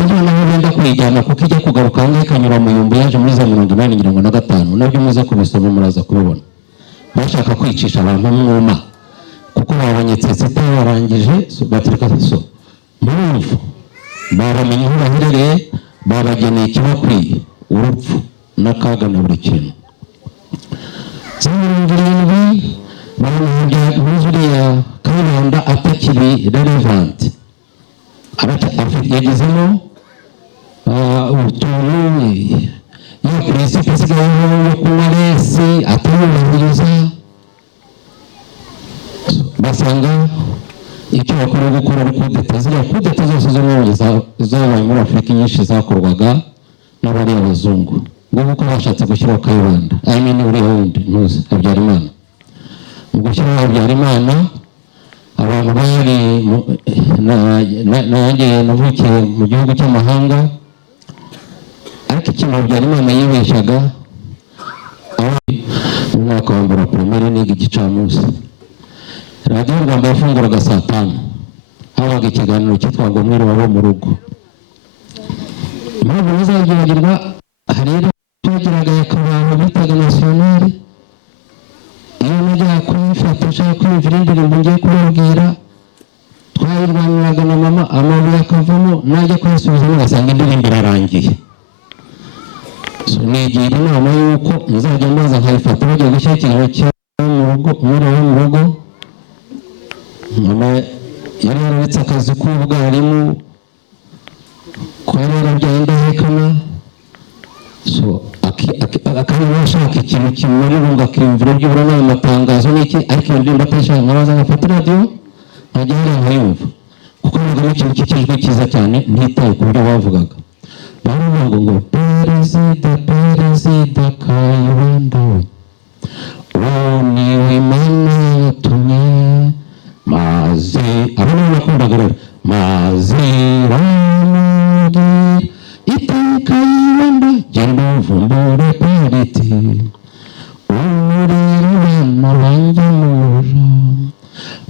noneho benda kuyijyana kuko ijya kugaruka aho ikanyura mu yumbi yaje muri za 1975 nabyo muze kubisoma muraza kubibona. Bashaka kwicisha abantu mwuma kuko babonye tsetsita barangije batereka so murumva baramenye aho baherereye babageneye ikibakwiye urupfu n'akaga na buri kintu. Buriya Kayibanda atakiri relevant yagezemo utuntu ya principe isigayeho yo kunywa resi atayubahiriza basanga icyo bakora gukora ari kudeta zose zo mu zabaye muri Afurika nyinshi zakorwaga n'abariya abazungu ngo kuko bashatse gushyiraho Kayibanda uriya wundi ntuzi Habyarimana mu gushyiraho Habyarimana abantu bari nanjye navukiye mu gihugu cy'amahanga ariko ikintu Habyarimana yibeshaga mu mwaka wa mbere primaire niga igicamunsi radiyo Rwanda yafunguraga saa 5 habaga ikiganiro cyitwa ngo mwiriwe abo mu rugo. Impamvu ntizagirwa hari twagiraga abantu bitaga nasiyonari iyo najyaga kuyifata nshaka kumvira indirimbo ngiye kubabwira twayirwaniraga na mama amabuye akavamo najya kuyisubiza ngasanga indirimbo irarangiye. So nigira inama y'uko nzajya mbaza nkayifata bagiye gushyira ikiganiro cyo mu rugo mwiriwe mu rugo. Mama yari yararetse akazi k'ubwarimu kubera yarabyaye indahekana so akaba ashaka ikintu kimurira akiyumvira by'ubura n'ayo matangazo n'iki ariko iyo ndirimbo atayishaka nkabaza ngafata radiyo nkajya hariya nkayumva kuko nabwo ikintu cy'ikijwi cyiza cyane ntitaye ku buryo bavugaga baravuga ngo perezida Kayibanda uwo niwe Imana yatumye maze abana bakundaga rero maze ramugi iteka Kayibanda genda uvumbure pariti umuriro bana banjye mura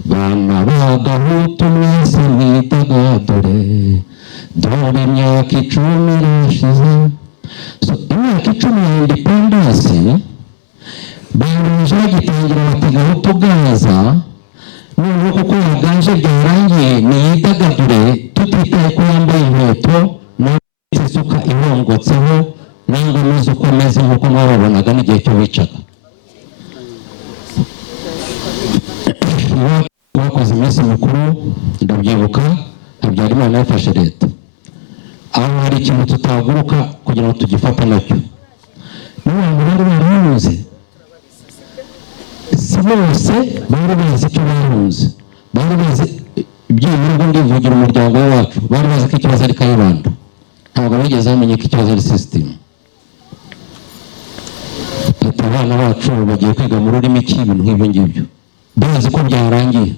bana b'agahutu mwese mwidagadure dore imyaka 10 irashize. So imyaka 10 ya independence baruje bagitangira bati gahutu gaza n'ubu kuko yaganje byarangiye niyidagadure tutitaye ko yambaye inkweto n'isuka ihongotseho nangwa n'uzi uko ameze nk'uko mwababonaga n'igihe cyo wicaga. Bakoze iminsi mikuru ndabyibuka Habyarimana yafashe leta aho hari ikintu tutaguruka kugira ngo tugifata nacyo n'abantu bari barunze si bose bari bazi icyo barunze bari bazi iby'urugo ndivugira umuryango wacu bari bazi ko ikibazo ari Kayibanda ntabwo bigeze bamenye ko ikibazo ari system. Abana bacu bagiye kwiga mu rurimi ki ibintu nk'ibyo ngibyo bazi ko byarangiye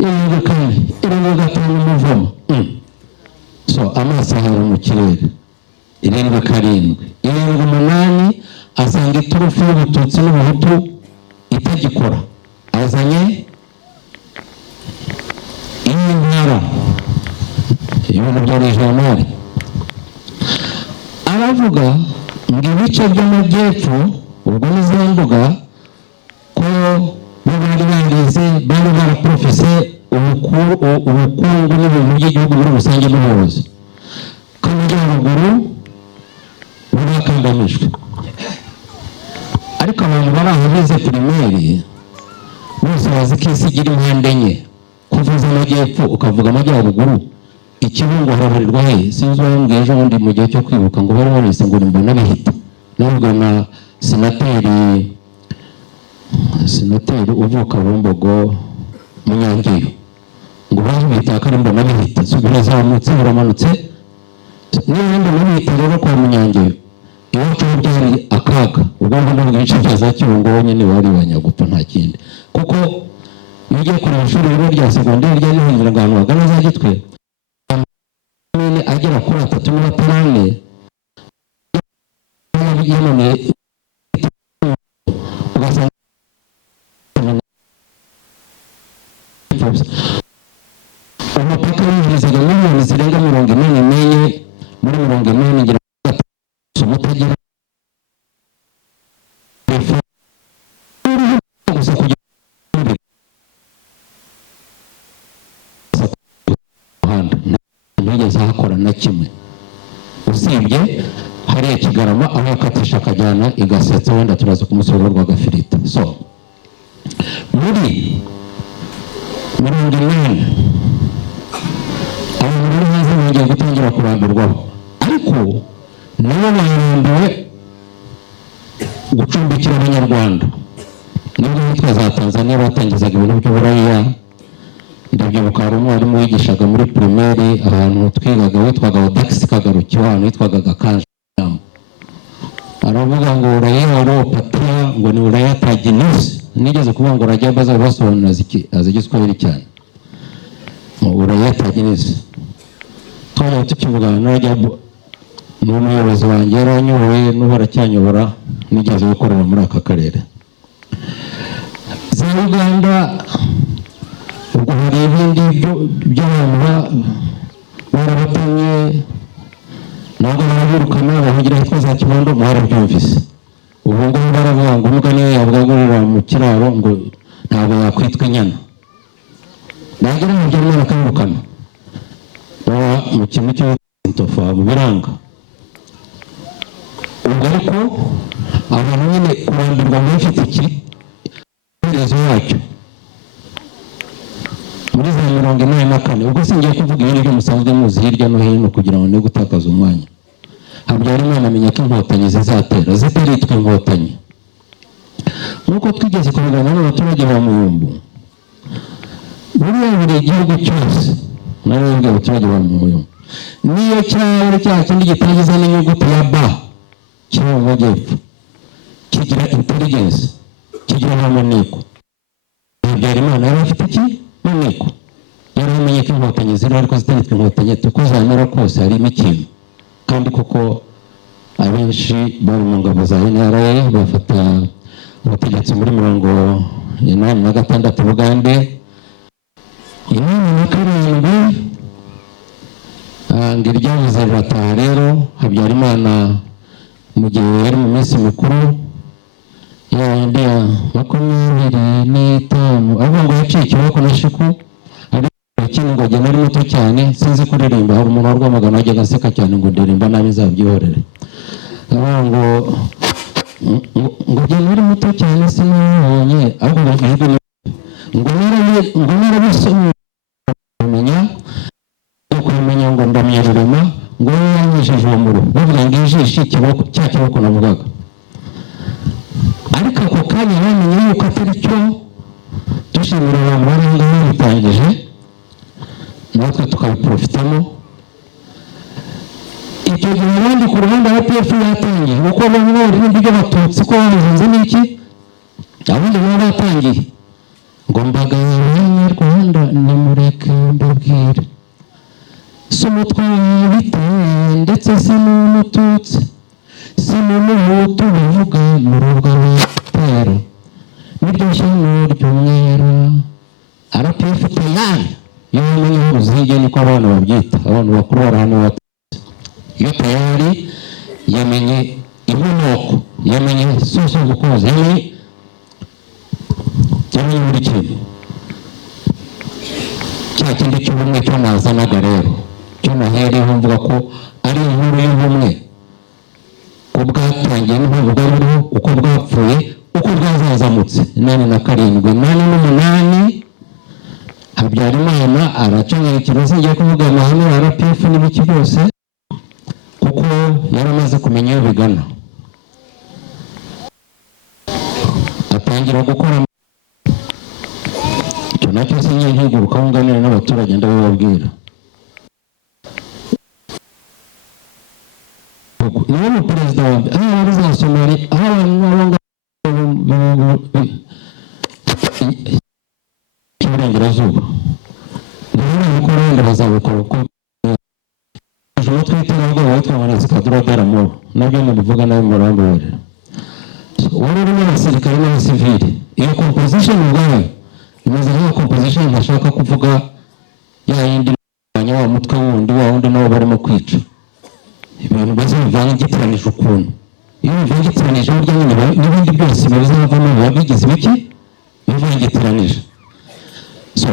irindwi gatanu umuvumo so amaso ahera mu kirere 7 8 asanga iturufu y'ubututsi n'ubuhutu itagikora azanye intara ibintu bya regional aravuga ngo ibice by'amajyepfo ubwo n'izanduga ko bari barize bari baraprofese ubukungu n'ibintu by'igihugu muri rusange n'ubuyobozi k'amajyaruguru burakandamijwe ariko abantu bari aho bize primaire bose bazi ko isi igira impande enye kuvuza amajyepfo ukavuga amajyaruguru ikibungo harabarirwa he sinzi wambwiye ejo bundi mu gihe cyo kwibuka ngo bari barese ngo nimbona bihita nubwo na senateri uvuka Bumbogo Munyangeyo ngo baje bita karimbo nabihita birazamutse biramanutse n'ibindi nabihita rero kwa Munyangeyo iwacu byari akaga ubwo ngo bwinshi byaza cyungo nyine bari banyagupfa nta kindi kuko iyo ugiye kureba ishuri rero rya segonderi rya Ruhengeri ngo ahantu hagana za Gitwe agera kuri 3 n'abatarane yanone ugasanga umupaka w'injirizaga miliyoni zirenga 84 muri 80 ngira umutagira ntugeze ahakora na kimwe usibye hariya Kigarama aho akatisha akajyana igasetsa wenda turaza kumusoro rwa gafirita. So muri 80 abantu bari hanze bagiye gutangira kurambirwaho, ariko nabo barambiwe gucumbikira abanyarwanda. Nibwo hitwa za Tanzania batangizaga ibintu by'uburaya. Ndabyibuka hari umwarimu wigishaga muri primaire ahantu twigaga witwaga Odax Kagaruki, ahantu witwaga Gakanje. Aravuga ngo uraya patria ngo ni uraya taginus. Nigeze kuvuga ngo urajya baza basobanura azigizwe cyane. Uraya taginus. Twaba tukivugana n'urajya n'umuyobozi wanjye yaranyoboye n'ubaracyanyobora nigeze gukorera muri aka karere. Za Uganda ubwo hari ibindi by'abantu barabatanye ntabwo barabirukana bahugira hitwa za Kibondo mwarabyumvise. Ubu ngubu baravuga ngo umugabo niyo yabwagurira mu kiraro ngo ntabwo yakwitwa inyana, nagira ngo njye mwana akabirukana baba mu kintu cy'intofa mu biranga. Ubwo ariko abantu nyine kurambirwa muri ifite iki iherezo yacyo muri za 84. Ubwo singiye kuvuga ibintu byo musanzwe muzi hirya no hino kugira ngo ne gutakaza umwanya. Habyarimana amenya ko inkotanyi zizatera zitaritwa inkotanyi nkuko twigeze kubigana n'abaturage ba Muyumbu. Buriya buri igihugu cyose n'abandi abaturage ba Muyumbu niyo cyari cya kindi gitangiza n'inyuguti ya ba cyo mu majyepfo kigira intelligence kigira n'amaneko. Habyarimana yari afite iki maneko, yaramenye ko inkotanyi ziri ariko zitaritwa inkotanyi tuko zamera kose harimo ikintu. Kandi koko abenshi bari mu ngabo za NRA bafata ubutegetsi muri 86 Bugande. Inama karindwi ngo iryavuze rirataha rero. Habyarimana mu gihe yari mu minsi mikuru yandi ya 25 avuga ngo yaciye ikiboko na shiku ikindi ngo agenda ari muto cyane sinzi kuririmba. Hari umuntu warwamagana ajya gaseka cyane ngo ndirimba nabi zabyihorere. Avuga ngo agenda ari muto cyane sinabonye ahubwo ngo narabisomye kumenya ngo ndamyarurema ngo yanyishije uwo muro bavuga ngo ijisho ikiboko cya kiboko navugaga. Ariko ako kanya bamenye yuko atari cyo dushimira abantu bari ngaho bitangije natwe tukabiprofitamo. Icyo gihe abandi ku ruhande rwa PF yatangiye uko bamwe bari n'ibyo batutsi ko bazinze n'iki abandi nabo batangiye ngo mbaga y'Abanyarwanda nimureke mbabwire sumutwa biteye ndetse si n'umututsi si n'umuhutu bivuga mu rugo rw'itero niryo shyano ry'umwera RPF tayari yamenye uzige niko abantu babyita abantu bakuru barahano batutsi. Iyo tayari yamenye inkomoko yamenye soso gukoza yamenye buri kintu cya kindi cy'ubumwe cyo nazanaga rero cyo nahereho mvuga ko ari inkuru y'ubumwe ko bwatangiye n'ubu bwariho uko bwapfuye uko bwazazamutse 87 Habyarimana aracanye ikibazo ngiye kuvuga amahame ya RPF n'ibiki byose kuko yaramaze kumenya iyo bigana. Atangira gukora icyo nacyo sinye ntuguruka nganira n'abaturage ndababwira. Niwe perezida wa ari za Somalia akazi kadrodera mu nabyo mubivuga nawe murambure wari urimo abasirikare n'abasivili iyo composition ubwayo imeze nka composition ntashaka kuvuga ya yindi wa mutwe wundi nawo barimo kwica ibintu bose bivangitiranije ukuntu iyo bivangitiranije burya nyine n'ibindi byose bizavamo biba bigize ibiki bivangitiranije so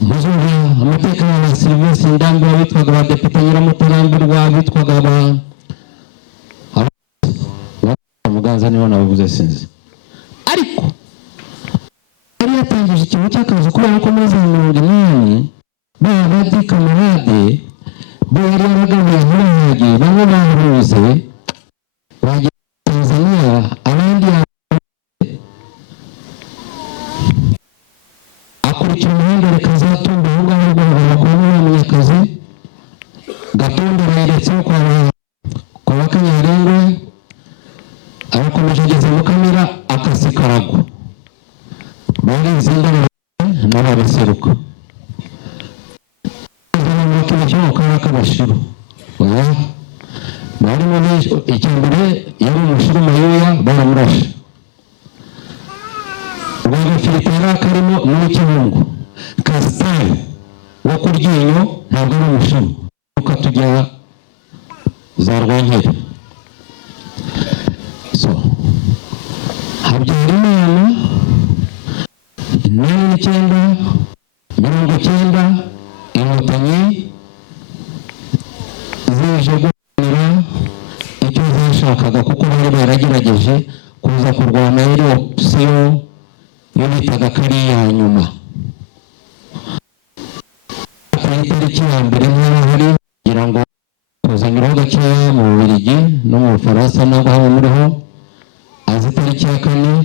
muzumva amateka ya Sylvestre Ndambi bitwaga abadepite Nyiramutarambirwa bitwaga Muganza niho navuze sinzi ariko yari yatangije ikintu cy'akazi kubera ko muri za 80 badi kamarade bari yaragabuye nk'abagiye bamwe bahuze bagiye Tanzania abandi akurikira umuhanda reka zatumba ahubwo ahubwo bakora n'umunyakazi Gatonde bayiretse kwa Bakanyarengwe abakomeje ageze mu kamera akasi karago bari zinda n'abaseruka cyo kabashiro bari muri icyambere yari umushiro mayoya baramurashe ubwo filitara karimo n'ikibungo kasitari wo kuryinyo ntabwo ari umushiro ukatujya za Rwankeri so Habyarimana 1990 inkotanyi zije guhanira icyo zashakaga kuko bari baragerageje kuza kurwana iriyo opsiyo yo bitaga kariya nyuma itariki ya mbere hari kugira ngo kuzanyiraho gakeya mu Bubiligi no mu Bufaransa nabwo haba muriho azi itariki ya 4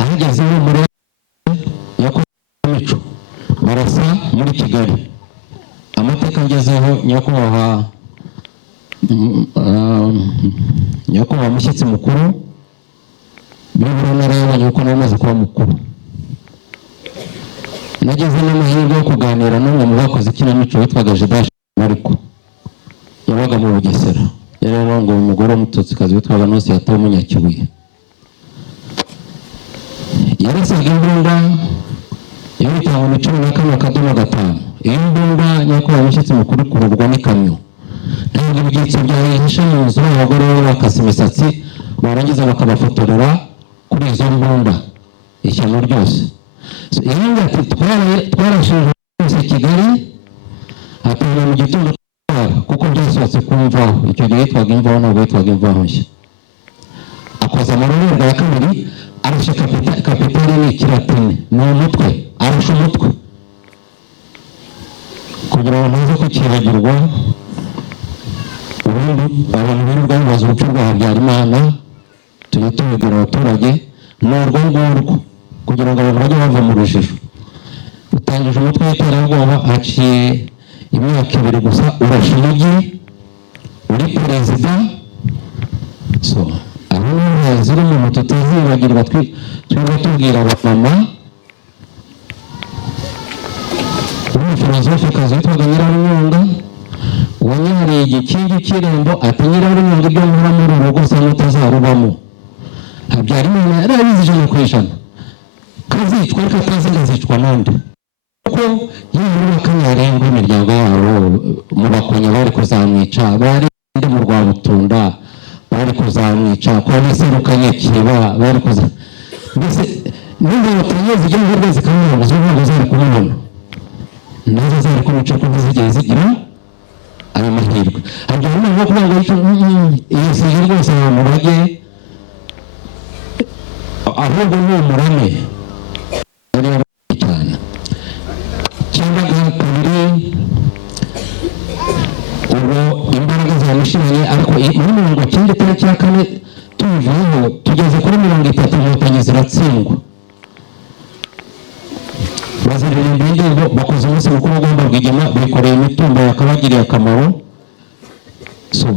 ahageze muri yakomico barasa muri Kigali amateka ngezeho nyakubahwa mushyitsi mukuru bibura narabonye uko namaze kuba mukuru nageze n'amahirwe yo kuganira n'umwe mu bakoze ikinamico witwaga Jidash Mariko yabaga mu Bugesera yari arongoye umugore w'umututsikazi witwaga Nose yatawe Munyakibuye yarasaga imbunda yabitanga mu 14:5 iyo mbunda nyakubahwa mushyitsi mukuru kururwa n'ikamyo ntabwo ibyitso byahishe mu nzu abagore bakase imisatsi barangiza bakabafotorera kuri izo mbunda ishyano ryose iyo ati twarashije byose Kigali atanga mu gitondo kuko byasohotse kumvaho icyo gihe yitwaga imvaho ntabwo yitwaga imvaho nshya akoza amarorerwa ya kabiri arusha kapitali n'ikiratini ni umutwe arusha umutwe kugira ngo ntaze kukibagirwa ubundi abantu birirwa bibaza urupfu rwa Habyarimana tujye tubibwira abaturage ni urwo ngurwo kugira ngo abantu bajye bava mu rujijo utangije umutwe w'iterabwoba haciye imyaka 2 gusa urasha umujyi uri perezida so aho ziri umuntu tutazibagirwa twiga tubwira abamama umufilozofe witwaga Nyirarunyonga wanyariye igikingi cy'irembo ati Nyirarunyonga ibyo nkora muri uru rwose mutazarubamo Habyarimana yari abizi 100% kazicwa ariko atazi ngazicwa nande kuko yari Bakanyarengwe imiryango yabo mu Bakonya bari kuzamwica bari mu Rwabutunda bari kuzamwica kwa Naserukanye Kiba bari kuza mbese niba batanyeze ibyo ngibyo zikamubona zo zari kubibona nazo zari kumuca ko zigeze zigira ayo mahirwe Habyarimana no kuvuga ngo iyo sije rwose mu bage ahubwo ni umurame yari cyane cyangwa kabiri ubu imbaraga zamushiranye ariko muri 1994 tuvuyeho tugeze kuri 30 inkotanyi ziratsindwa baziririmbye indirimbo bakoze umunsi mukuru w'ugomba Rwigema bikoreye imitumba yakabagiriye akamaro so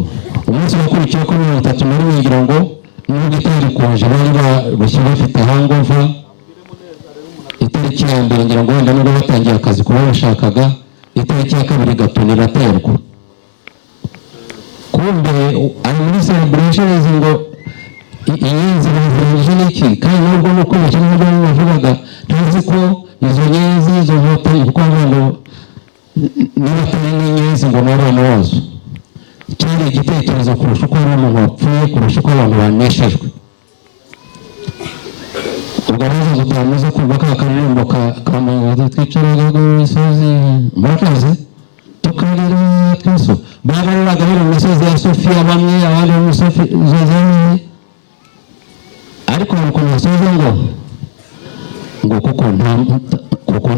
umunsi wakurikiye ko 31 ngira ngo n'ubwo itari konje bari barushye bafite hangova itariki ya mbere ngira ngo wenda nubwo batangiye akazi kuba bashakaga itariki ya kabiri Gatuna iraterwa kumbe ari muri celebrations ngo inyenzi bazirangije n'iki kandi nubwo nuko bakiri mu rwanda bavugaga ntazi ko izo nyenzi izo nkotanyi kuko abantu niba atari n'inyenzi ngo ni abana bazo cyari igitekerezo kurusha uko hari umuntu wapfuye kurusha uko abantu baneshejwe ubwo rero tutamaze kumva ka karirimbo kamangaza twicaraga ku misozi murakaze tukarira twese bagaruraga bari mu misozi ya Sofiya bamwe abandi mu misozi zazanye ariko nuko nasoza ngo kuko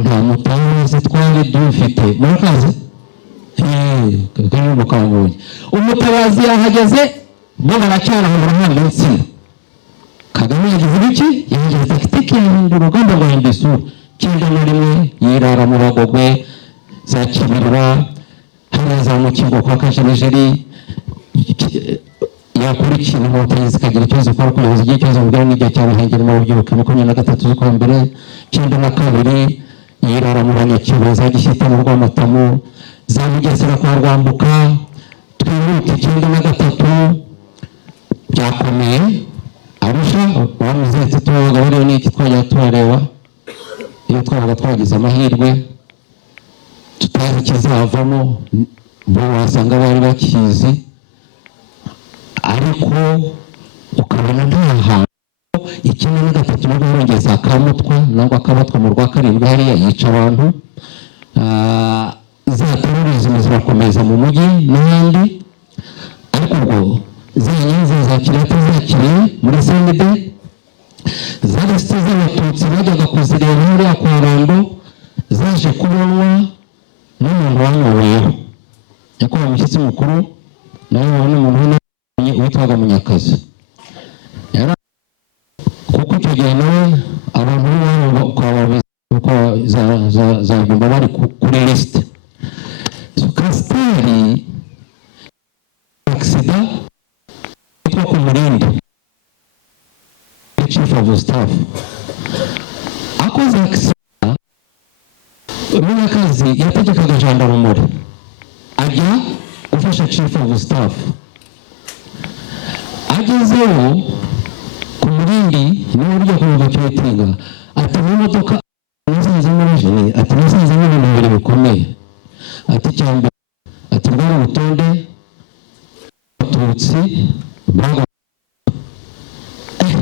nta mutabazi twari dufite murakaze karirimbo kambonye umutabazi yahageze bo baracyara mu ruhande insina Kagame yagize iki yagize takitiki y'indi urugamba rwa Imbisu cyenda na rimwe yirara mu bagogwe za Kibirira haraza mu kigo kwa Kajenejeri yakurikiye inkotanyi zikagira ikibazo kwa kuyoboza igihe cyose mbere n'igihe cyabahengera mu rubyiruko 23 z'ukwa mbere cyenda na kabiri yirara mu banyakibuye za Gishyita mu Rwamatamu za Bugesera kwa Rwambuka twimute cyenda na gatatu byakomeye Arusha bamuzetse tubaga bari n'iki twajya tubareba iyo twabaga twagize amahirwe tutazi kizavamo bo wasanga bari bakizi ariko ukabona nta hantu ikindi na gatatu no bongeza akamutwa nangwa akabatwa mu rwa karindwi hariya yica abantu za terrorism zirakomeza mu mujyi n'ahandi ariko ubwo zinyenzi zakirata zakiriye muri CND zari z'abatutsi bajyaga kuzireba muri kwa Rando zaje kubonwa n'umuntu wanyobeyeho yakuba umushyitsi mukuru nawe wabona umuntu witwaga Munyakazi kuko icyo gihe nawe abantu bari za Gumba bari kuri liste Kasiteri accident ku Murindi chief of staff akoze accident Munyakazi yategekaga gendarmerie ajya gufasha chief of staff agezeho ku Murindi niwe urya kuva kwitinga ati mu modoka nasanze muri jene ati nasanze mu bintu bikomeye ati cyangwa ati bwa rutonde Tutsi baga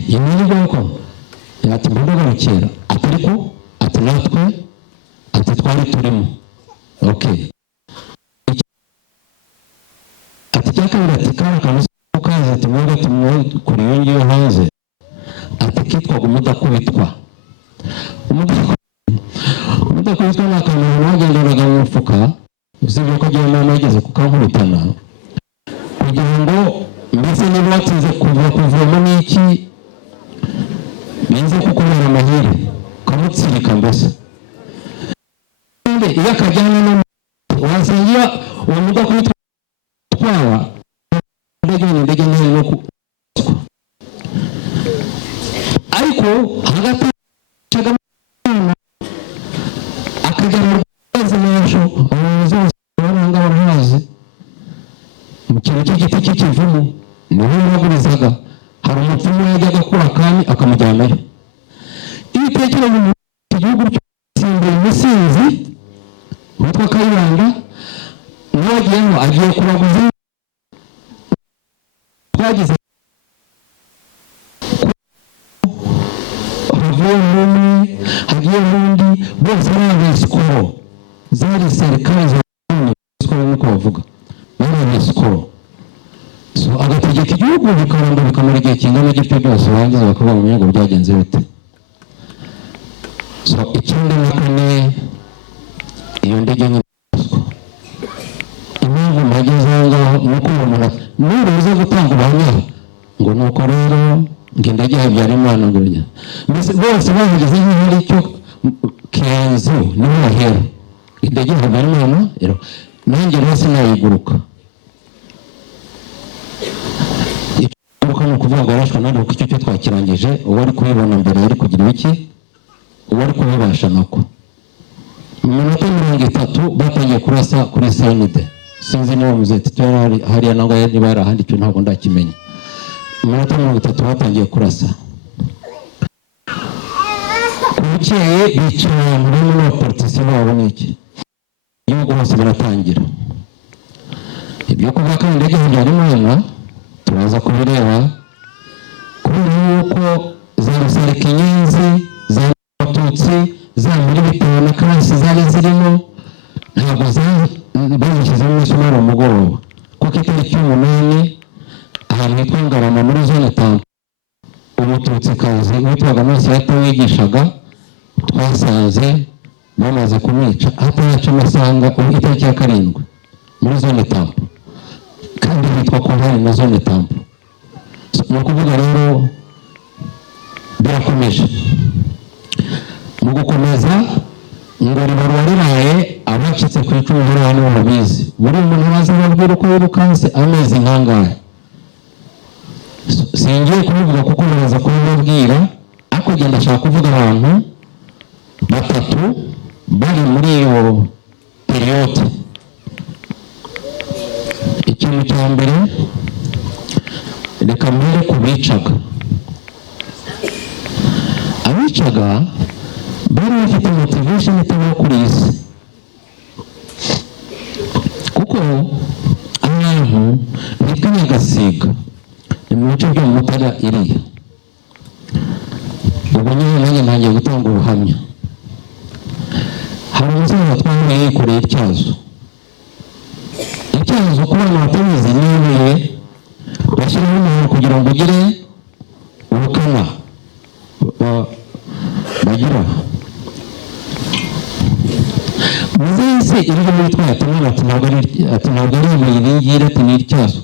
imini bwoko ati mboga rukera atariko ati natwe ati twari turimo okay ati cyakabira ati kaza ati mwoga tumwe kuri yongiyo hanze ati kitwa umudakubitwa umudakubitwa n'akantu wagenderaga mu mufuka usibye ko agiye mama yageze kukankubitana kugira ngo mbese niba watinze kuvoma n'iki bize kukorera amahire kamutsirika mbese iyo akajyana no wasangira uwo mudakubitwa twawa ndege no ariko hagati cyagama akajyana n'amasho zose baranga barahazi mu kintu cy'igiti cy'ikivumu niho bagurizaga hari umupfumu yajyaga kura kandi akamujyanayo ibitekerezo mu gihugu cy'Isimbuye umusinzi witwa Kayibanda n'uwagiyeho agiye kuraguza twagize hagiye n'undi bose bari sikoro zari serikali za sikoro nk'uko bavuga bari sikoro so agategeka igihugu bikaranda bikamara igihe kingana gityo byose barangiza bakavuga mu myaka byagenze bite so ikindi na kane iyo ndege impamvu mpageze ngaho nuko umuntu n'uruza gutanga ubuhamya ngo nuko rero ngindege Habyarimana nguranya mbese bose bahageze nk'ahari icyo Kenzo niho bahera indege Habyarimana nanjye rero sinayiguruka ikuruka ni ukuvuga ngo yarashwe nandi kuko icyo cyo twakirangije uwo ari kubibona mbere yari kugira iki uwo ari kubibasha nako mu minota 30 batangiye kurasa kuri CND sinzi niba muzeti hariya nangwa niba yari ahandi, icyo ntabwo ndakimenya. Iminota 30 batangiye kurasa. Bukeye bicara muri n'abapolitisi babo n'iki igihugu hose baratangira ibyo kuva kandi ndege Habyarimana turaza kubireba kubera yuko za Rusarika Inyenzi za Abatutsi za muri bitewe na karasi zari zirimo ntabwo bazishyize mu musumari umugoroba kuko itariki y'umunani ahantu hitwa Ngarama muri zone Tampa umututsikazi witwaga Nonsiyata wigishaga twasanze bamaze kumwica hataraca amasanga itariki ya 7 muri zone Tampa kandi bitwa ko hari na zone Tampa. Ni ukuvuga rero birakomeje. Mu gukomeza ngo ribarwa riraye abacitse ku icumu hari hano babizi buri umuntu abaza babwira uko yirukanse amezi nkangahe. Singiye kubivuga kuko baraza kubibabwira ariko genda ashaka kuvuga abantu 3 bari muri iyo periode. Ikintu cya mbere reka mbere kubicaga. Abicaga bari bafite motivation itaba kuri isi kuko abantu bitwa Nyagasiga ni mu bice byo mu Mutara iriya. Ubu nyine ntangiye gutanga ubuhamya. Hari umusaza twambaye yikoreye ityazo ku bana batabizi n'ibuye bashyiraho umuntu kugira ngo ugire ubukana bagira muzese iryo muri twatumwe ati ntabwo ari ibuye ati ni ityazo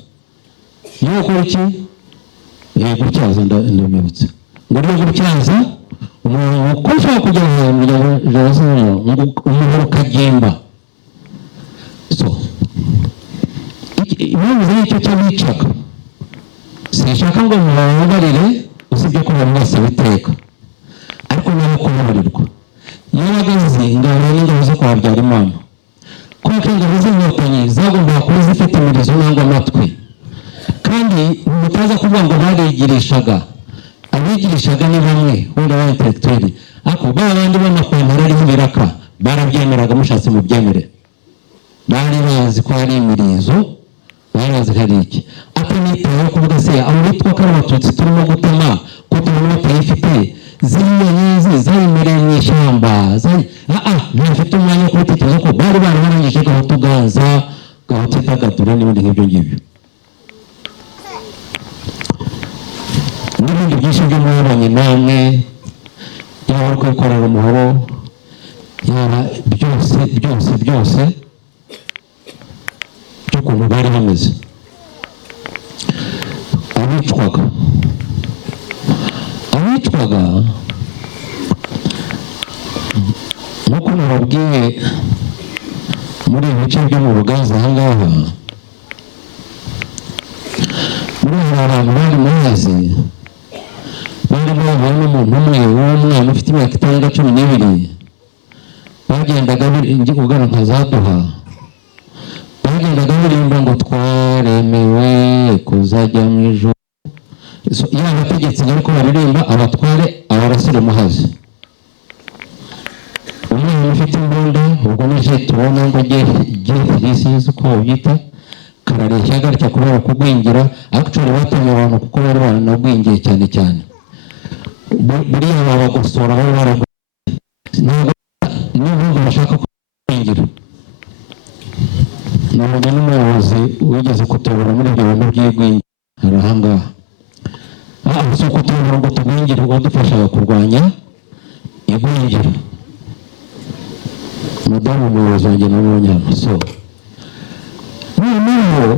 niyo ukora iki gutyaza ndamibutse ngo ryo gutyaza umuntu uko ushobora kujya mu ngo umuntu ukagimba. So impamvu z'icyo cy'abicaga sinshaka ngo mubabarire usibye ko buri wese biteka ariko nabo kubabarirwa iyo bageze ingabo n'ingabo zo kwa Habyarimana kuko ingabo z'inkotanyi zagombaga kuba zifite imirizo nangwa amatwi kandi mutaza kuvuga ngo barigirishaga. Abigirishaga ni bamwe wenda ba intellectuel ariko babandi b'amapantaro ariho ibiraka barabyemeraga mushatse mu byemere. Bari bazi ko ari imirizo barazi hari iki atanitaye kuvuga se abo bitwa ko Abatutsi turimo gutema ko turimo batayifite ziriya nyizi zayimereye mu ishyamba ntafite umwanya wo kubitekereza ko bari barangije Gahutuganza Gahutitagadure n'ibindi nk'ibyo ngibyo n'ibindi byinshi byo mwabanye namwe yaba kwikorera umuhoro yaba byose by'ukuntu bari bameze. Abicwaga nk'uko nababwiye muri ibi bice byo mu Buganza ahangaha muri abantu bari muhazi barimo n'umuntu umwe w'umwana ufite imyaka 12 bagendaga ugana nka Zaduha bagendaga baririmba ngo twaremewe kuzajya mu ijuru. Iyo abategetsi ariko baririmba abatware abarasire muhazi umwana ufite imbunda ubwo nije tubona ngo sinzi uko babyita karareshya gatya kubera kugwingira actually batumye abantu kuko bari baranagwingiye cyane buriya babagosora bari baragwingiye n'ubundi bashaka kugwingira. Nabonye n'umuyobozi wigeze kutuyobora muri ibyo bintu by'igwingira hari ahangaha si ukutuyobora ngo tugwingire wadufashaga kurwanya igwingira. Madamu umuyobozi wanjye n'umunyama noneho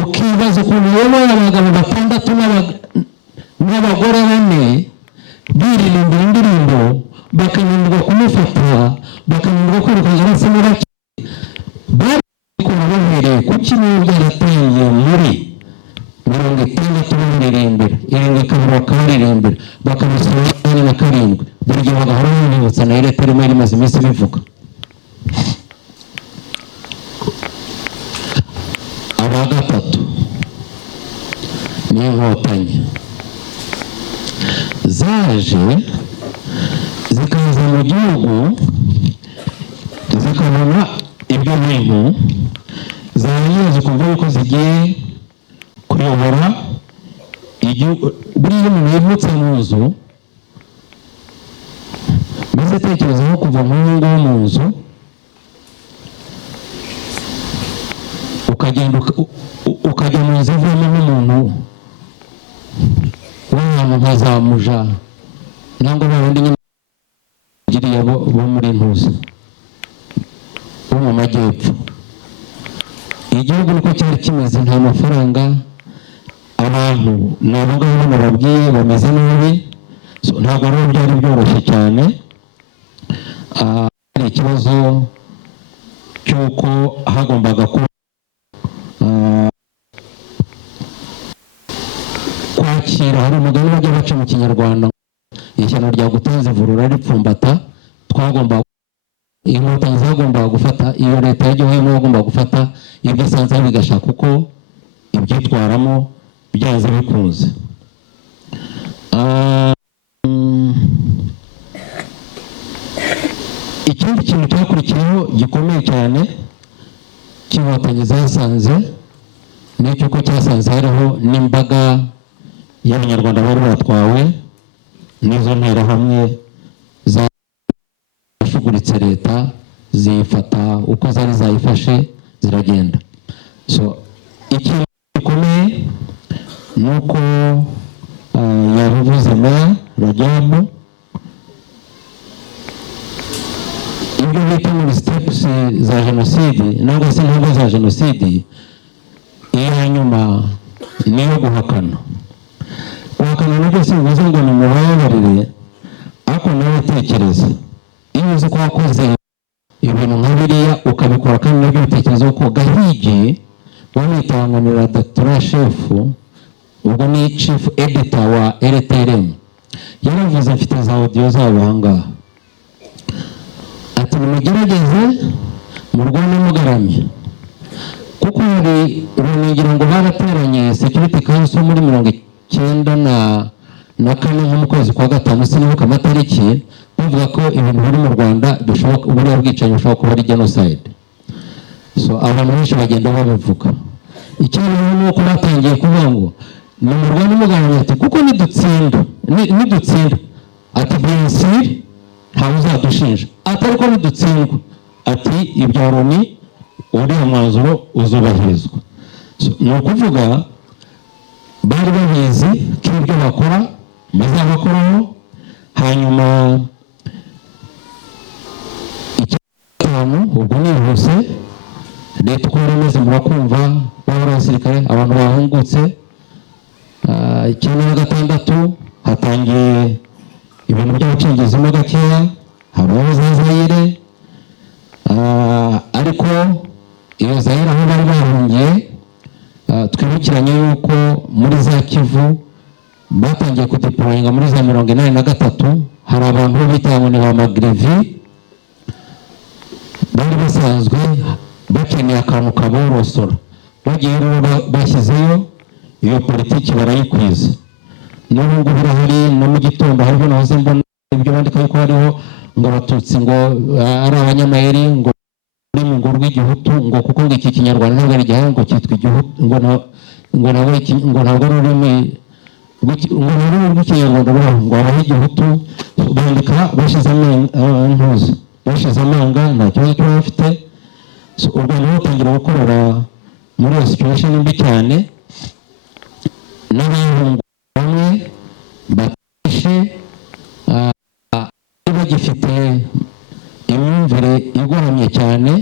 ukibaza ukuntu uyoboye abagabo 6 n'abagore 4 biririmbira indirimbo bakananirwa kumufata bakananirwa kwirukanka basimo bake barikora bahereye ku kintu byaratangiye muri 60 baririmbira irindwi kabura karirimbira bakabisaba na 7 buri gihe bagahora bibutsa na leta rimwe rimaze iminsi bivuga n'inkotanyi zaje zikaza mu gihugu zikabona ibyo bintu zarangiza zikumva yuko zigiye kuyobora igihugu. Buriya umuntu yivutse mu nzu maze atekereza nko kuva mu ngo mu nzu ukagenda ukajya mu nzu ivamo nk'umuntu w'ahantu nka za Muja nangwa babandi nyine bagiriye bo muri Ntuza bo mu majyepfo. Igihugu niko cyari kimeze, nta mafaranga, abantu ni abo ngabo nababwiye bameze nabi, ntabwo rero byari byoroshye cyane. Hari ikibazo cy'uko hagombaga kuba kwakira, hari umugani bajya baca mu Kinyarwanda, ishyano ryagutanze vurura ripfumbata. Twagomba inkotanyi zagombaga gufata, iyo leta y'igihugu yagombaga gufata ibyo asanze bigashaka uko ibyitwaramo byanze bikunze. Ikindi kintu cyakurikiyeho gikomeye cyane cy'inkotanyi zasanze ni cyuko cyasanze hariho n'imbaga y'abanyarwanda bari batwawe n'izo nterahamwe zashuguritse leta zifata uko zari zayifashe ziragenda. Ikintu gikomeye ni uko yabivuze Meya Rajabu, ibyo bita muri steps za jenoside nangwa se intambwe za jenoside, iya nyuma niyo guhakana. Guhakana nabyo si bivuze ngo ni mubabarire, ariko nawe tekereza iyo uzi ko wakoze ibintu nka biriya ukabikora kandi nabyo bitekereza ko Gahigi wamwitanganira Dr. Shefu, ubwo ni chief editor wa RTRM, yaravuze afite za audio zabo ahangaha ati nimugerageze mu Rwanda mugaramye, kuko hari urunigiro ngo barateranye Security Council muri 1994 nko mu kwezi kwa gatanu, sinibuka amatariki, bavuga ko ibintu biri mu Rwanda bishoboka, uburiya bwicanyi bushobora kuba ari genocide. Abantu benshi bagenda babivuga. Icyari ni uko batangiye kuvuga ngo ni mu Rwanda mugaramye, ati kuko nidutsinda ati BNC ntawe uzadushinja, atari ko nidutsindwa ati ibya Loni uriya mwanzuro uzubahirizwa. Ni ukuvuga bari babizi ko ibyo bakora bazabakoraho. Hanyuma icyatanu ubwo nihuse leta uko imeze murakumva, b'abasirikare abantu bahungutse. 1996 hatangiye ibintu by'abacengezemo gakeya, habaho za Zaire, ariko iyo Zaire aho bari bahungiye, twibukiranye yuko muri za Kivu batangiye kudeployinga muri za 1983. Hari abantu bitaye ni ba Magrevi bari basanzwe bakeneye akantu kaborosora, bagiye bashyizeyo iyo politiki barayikwiza. N'ubu ngubu birahari, no mu gitondo hariho nahoze mbona ibyo bandika yuko hariho ngo Abatutsi ngo ari abanyamayeri, ngo muri mu ngo rw'igihutu, ngo kuko ngo iki Kinyarwanda ntabwo ari igihango, ngo cyitwa igihutu, ngo ntabwo ari ururimi rw'Ikinyarwanda, ngo habaho igihutu. Bandika bashize amanga, nta kibazo cyo bafite. U Rwanda rutangira gukorera muri iyo situation mbi cyane, n'abahungu bamwe batishe bagifite imyumvire igoramye cyane.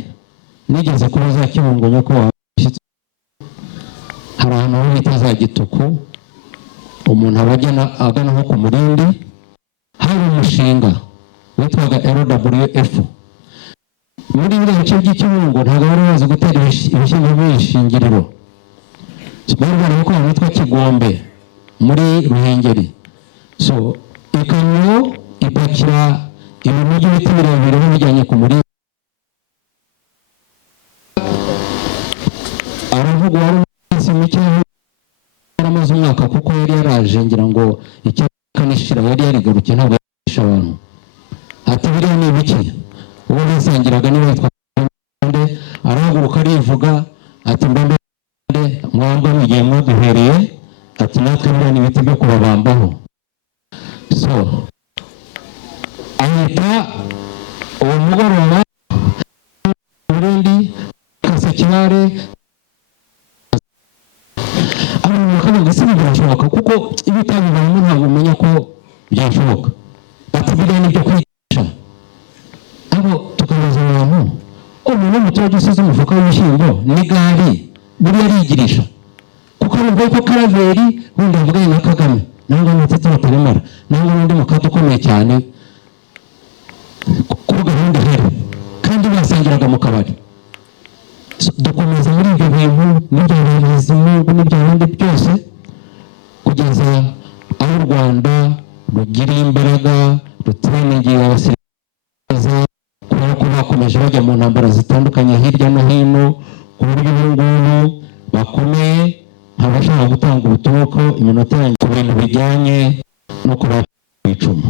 Nigeze kuba za Kibungo nyoko washyitse, hari ahantu ho bita za Gituku, umuntu agana nko ku Murindi, hari umushinga witwaga LWF. Muri biriya bice by'Ikibungo ntabwo bari bazi gutera ibishyimbo by'ishingiriro, bari barabikora witwa Kigombe muri Ruhengeri. Ikamyo ipakira ibintu by'ibiti birebire babijyanye ku Murindi. Aravuga wari umunsi muke, amaze umwaka ku yaraje ngira ngo icyakanishira yari yarigarukiye ntabwo yarisha abantu ati biriya ni ibiki uwo basangiraga niwe witwa nde arahaguruka arivuga ati mbambe mwamba mugiye mwaduhereye ati natwe biriya ni ibiti byo kubabambaho so ahita uwo mugoroba Burundi Kasekibare abantu bakavuga ese birashoboka kuko ibitabibayemo ntabwo umenya ko byashoboka ati biriya ni byo kwigisha abo tukabaza abantu umuntu w'umuturage usize umufuka w'ibishyimbo n'igare buriya arigirisha kuko nubwo ko Karaveri wenda avuganye na Kagame nangwa n'Itsitsi Bataremara nangwa n'undi mukate ukomeye cyane kuri gahunda ihari kandi basangiraga mu kabari dukomeza muri ibyo bintu n'ibyorezo n'ibyo bindi byose kugeza aho u Rwanda rugiriye imbaraga rutrenegeye abasirikare kubera ko bakomeje bajya mu ntambara zitandukanye hirya no hino ku buryo ubu ngubu bakomeye nk'abashaka gutanga ubutumwa ko iminota yanjye ku bintu bijyanye no kubacika icumu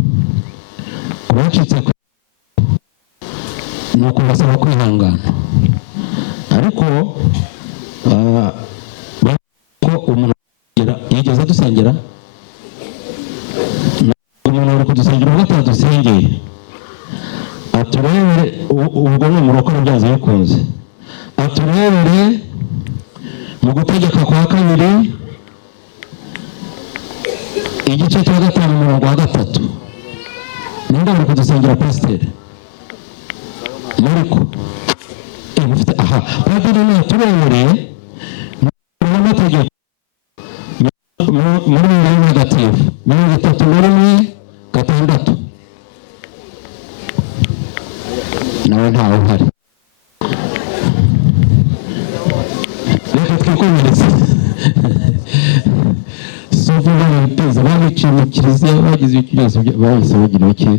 ku bacitse ni ukubasaba kwihangana ariko ko umuntu yigeze dusengera umuntu ari kudusengera ubwo atadusengeye aturebere ubwo ni umurokore byanze bikunze aturebere mu gutegeka kwa kabiri igice cya 5 umurongo wa 3 ninde ari kudusengera pasiteri Mariko ufite aha padiri ni turemereye n'amategeko muri negatifu 31:6 nawe ntawe uhari reka twikomereze sofu barabiteza babiciye mu kiliziya bagize ikibazo bahise bagira iki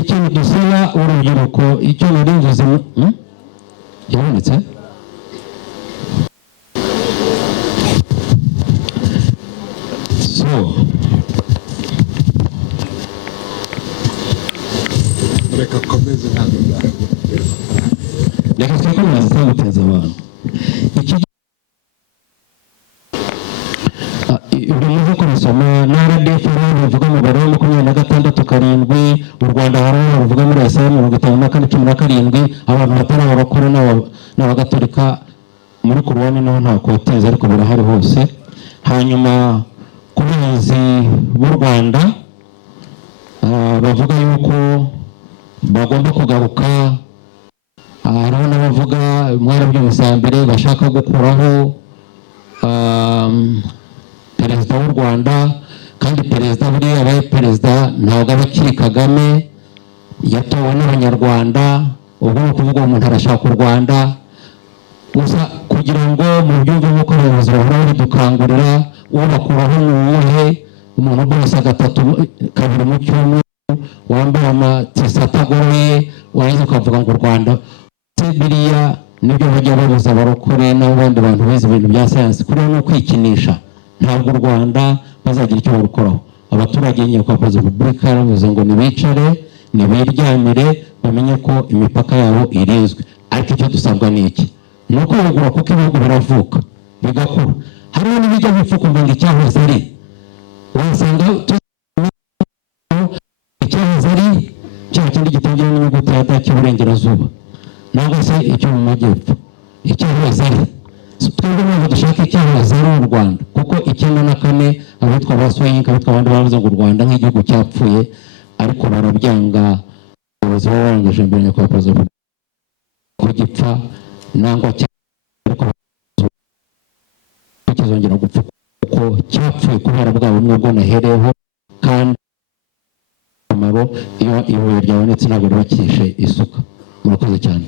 ikintu dusaba urubyiruko icyo narinjize yabonetse so reka komeze ntabwo reka twikomeze guteza abantu ibyo muze kubisoma na RDF bavuga mu baro 26:7 u Rwanda bavuga muri Isaiah 54:17 abantu batari abakuru n'abagatolika muri Korowani naho nta kwateza ariko birahari hose hanyuma ku bayobozi b'u Rwanda bavuga yuko bagomba kugaruka hariho n'abavuga mwarabyumvise mbere bashaka gukuraho perezida w'u Rwanda kandi perezida buriya abaye perezida ntabwo aba akiri Kagame yatowe n'abanyarwanda ubwo ni ukuvuga umuntu arashaka u Rwanda gusa kugira ngo mu byumve nk'uko abayobozi bahora babidukangurira uwo bakuraho ni uwuhe umuntu bose 2 mu cyumweru wambaye amatisi atagoroye waza ukavuga ngo u Rwanda biriya nibyo bajya babuza abarokore n'abandi bantu bize ibintu bya sayansi kuri no kwikinisha ntabwo u Rwanda bazagira icyo barukoraho abaturage nyakubahwa perezida wa repubulika yaravuze ngo nibicare nibiryamire bamenye ko imipaka yabo irinzwe ariko icyo dusabwa ni iki ni uko bagura kuko ibihugu biravuka bigakura hariho n'ibijya bipfa kumva ngo icyahoze ari wasanga icyahoze ari cya kindi gitangira n'inyuguti ya daki y'uburengerazuba nangwa se icyo mu majyepfo icyahoze ari twebwe ntabwo dushaka icyahoze ari u Rwanda kuko 94 abitwa basoyinka abitwa abandi bavuze ngo u Rwanda nk'igihugu cyapfuye ariko barabyanga abayobozi barangaje mbere nyakubahwa perezida ko gipfa nangwa ariko kizongera gupfa kuko cyapfuye kubera bwa bumwe bwo nahereho kandi amaro iyo ibuye ryabonetse ntabwo ribakishe isuka murakoze cyane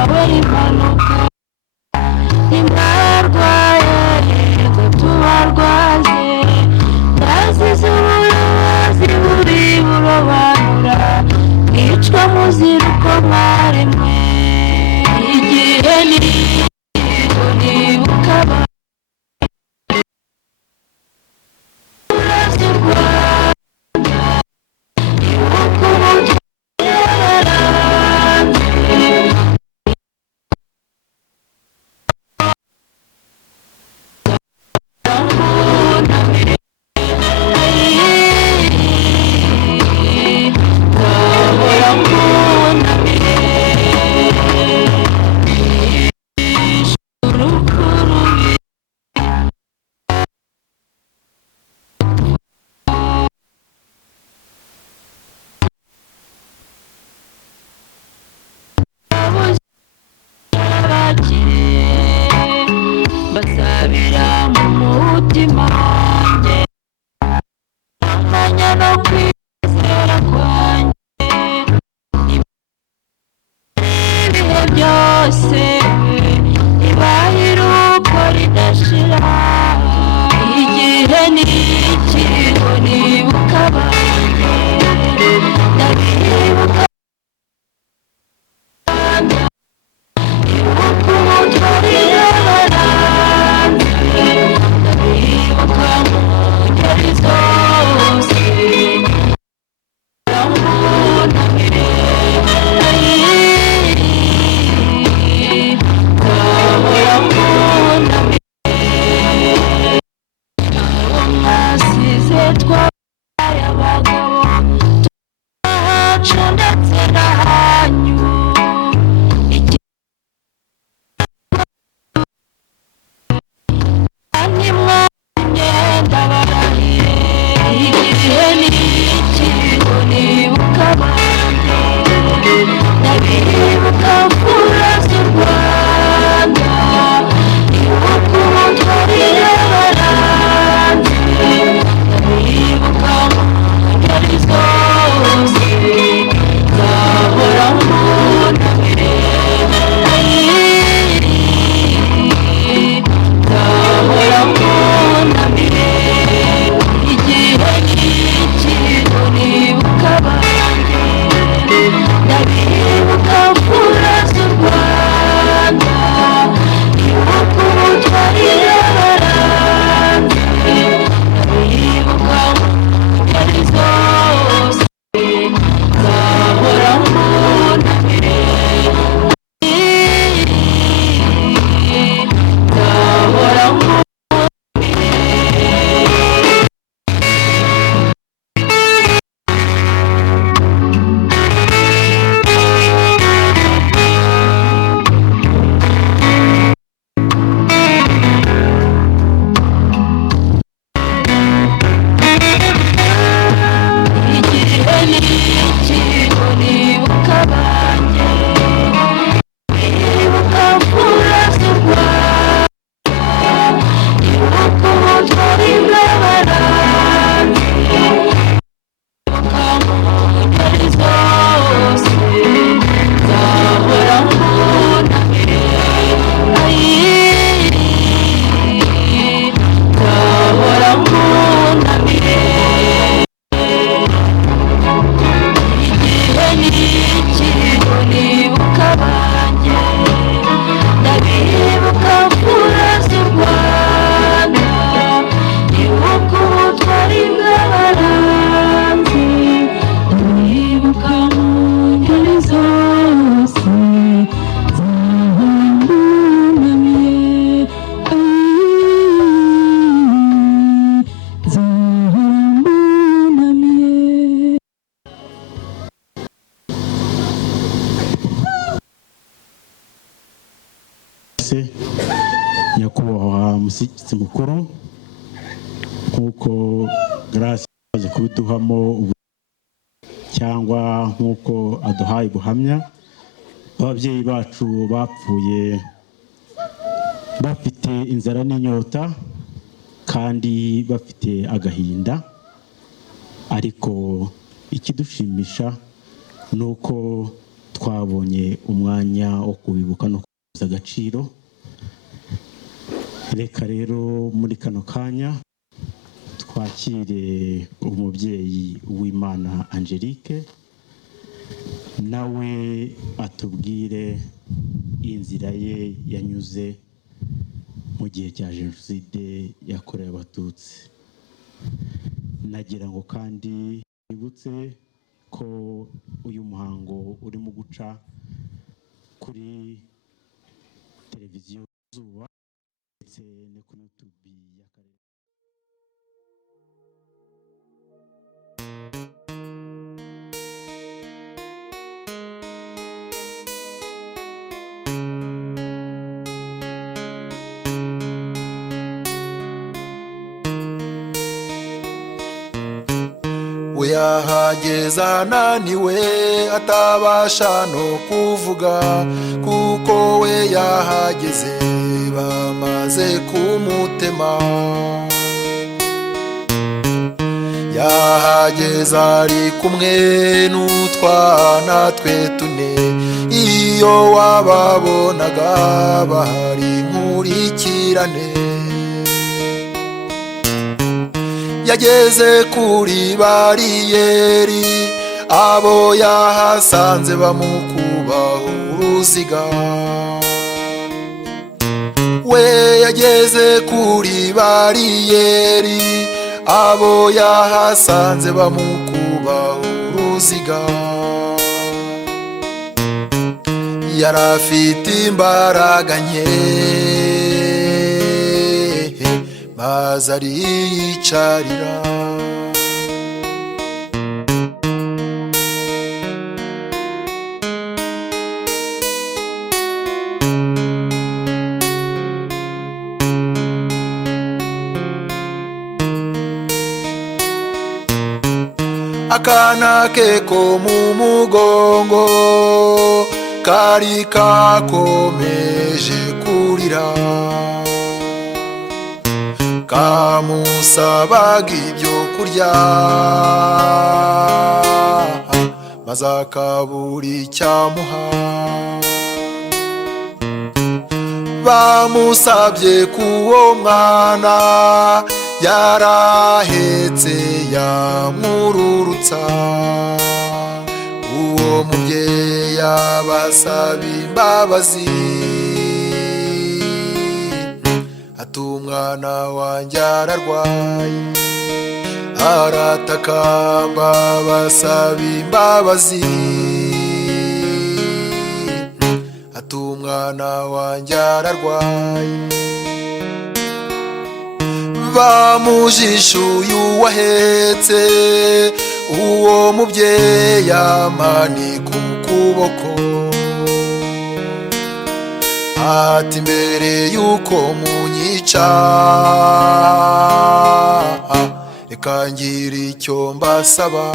habawe impanuka ntimwarwaye ngo tubarwaze ndazize ubuyobozi buri burobanura mwicwa muzira uko mwaremwe igihe nigo nibuka uraza u Rwanda ibuka basabira mu mutima wanjye amanya no kwizera kwanjye ibihe byose ibahiruko ridashira igihe n'iki ngo nibuka abanjye ndabibuka ibuka umutwarira twabaye abagabo tuhacu ndetse n'ahanyu imyenda barahiye igihe n'iki ngo nibuka abanjye ndabibuka mfura z'u Rwanda ibuka umutwarira baranze ndabibuka mu ngeri zose nzahora mbunamire nzahora mbunamire igihe n'iki ngo nibuka abanjye ndabibuka mfura z'u Rwanda ibuka umutwarira baranze ndabibuka mu ngeri zose nzahora mbunamire nzahora igihe n'iki ngo nibuka abanjye nibuka mfura z'u Rwanda ibuka umutwarira baranze ibuka mu ngeri zose nzahora mbunamire nzahora mbunamire igihe n'iki ngo nibuka abanjye ndabibuka mfura z'u Rwanda ibuka umutwarira baranze ndabibuka mu ngeri zose nzahora mbunamiye nzahora mbunamiye nyakubahwa mushyitsi mukuru nk'uko Grace yaje kubiduhamo cyangwa nk'uko aduhaye ubuhamya ababyeyi bacu bapfuye bafite inzara n'inyota kandi bafite agahinda ariko ikidushimisha ni uko twabonye umwanya wo kubibuka no kubibuza agaciro. Reka rero muri kano kanya twakire umubyeyi w'Imana Angelique nawe atubwire inzira ye yanyuze mu gihe cya jenoside yakorewe Abatutsi. Nagira ngo kandi nibutse ko uyu muhango urimo guca kuri televiziyo Zuba ndetse no kuri YouTube y'akarere. we yahageze ananiwe atabasha no kuvuga kuko we yahageze bamaze kumutema. Yahageze ari kumwe n'utwana twe tune, iyo wababonaga bahari nkurikirane. Yageze kuri bariyeri abo yahasanze bamukubaho uruziga. We yageze kuri bariyeri abo yahasanze bamukubaho uruziga. Yarafite imbaraga nke maze ariyicarira. Akana ke ko mu mugongo kari kakomeje kurira, kamusabaga ibyo kurya maze akabura icyamuha. Bamusabye k'uwo mwana yarahetse yamururutsa, uwo mubyeyi abasaba imbabazi ati umwana wanjye ararwaye. Aratakamba basaba imbabazi ati umwana wanjye ararwaye. Bamujishuye uwahetse uwo mubyeyi amanika ukuboko ati mbere yuko munyica reka ngira icyo mbasaba.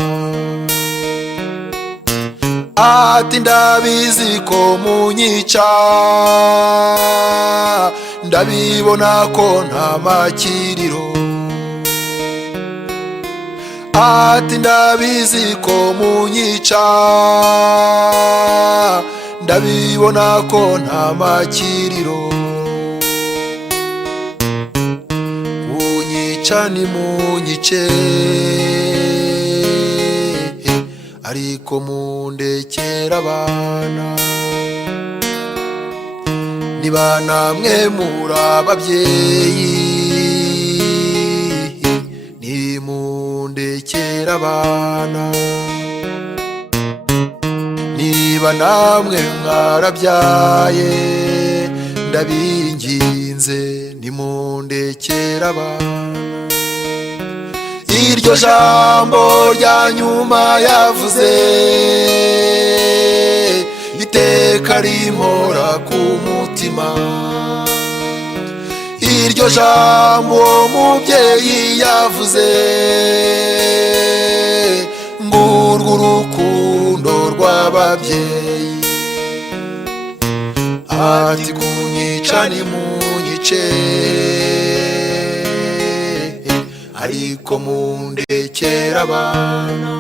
Ati ndabizi ko munyica, ndabibona ko nta makiriro. Ati ndabizi ko munyica, ndabibona ko nta makiriro. Kunyica ni munyice ariko mundekera abana. Niba namwe muri ababyeyi nimundekera abana. Niba namwe mwarabyaye ndabinginze nimundekera abana. Iryo jambo rya nyuma yavuze iteka rimpora ku mutima. Iryo jambo umubyeyi yavuze ngurwo urukundo rw'ababyeyi. Ati kunyica ni munyice ariko mundekera abana.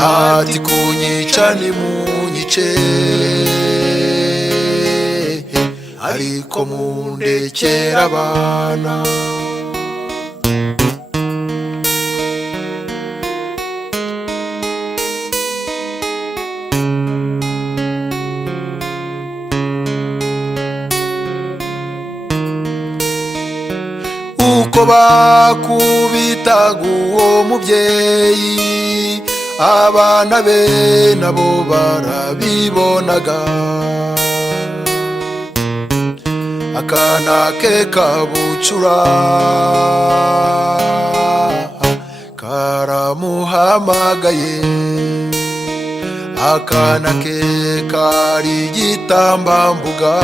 ati kunyica nimunyice ariko mundekera abana. Uko bakubitaga uwo mubyeyi abana be nabo barabibonaga, akana ke kabucura karamuhamagaye, akana ke kari igitambambuga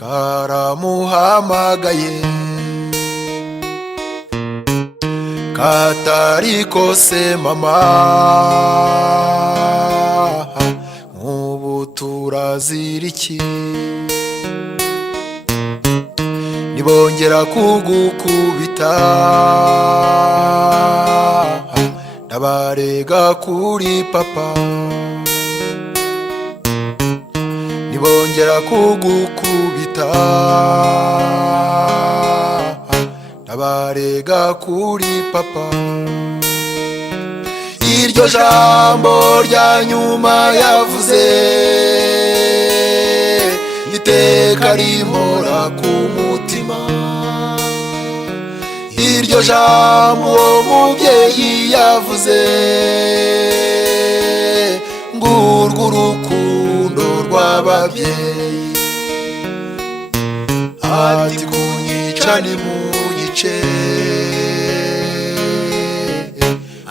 karamuhamagaye, katari kose mama nk'ubu turazira iki, nibongera kugukubita ndabarega kuri papa, nibongera kugukubita ndabarega kuri papa. Iryo jambo rya nyuma yavuze iteka rimora ku mutima, iryo jambo uwo mubyeyi yavuze ngurwo urukundo rw'ababyeyi, ati kunyica nimunyice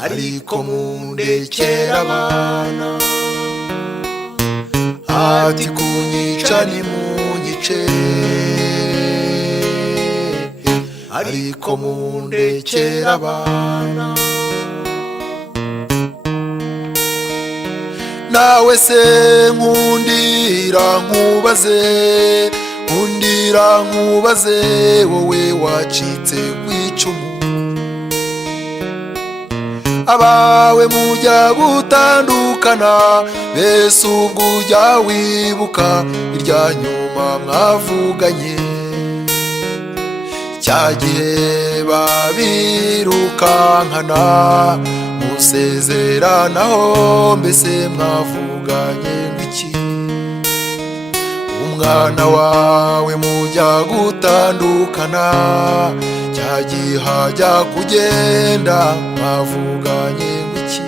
ariko mundekera abana, ati kunyica nimunyice ariko mundekera abana. Nawe se nkundira nkubaze, nkundira nkubaze wowe wacitse kw'icumu, abawe mujya gutandukana bese ubwo ujya wibuka irya nyuma mwavuganye, cya gihe babirukankana musezeranaho mbese mwavuganye ngwiki, umwana wawe mujya gutandukana cya gihe hajya kugenda mwavuganye ngwiki,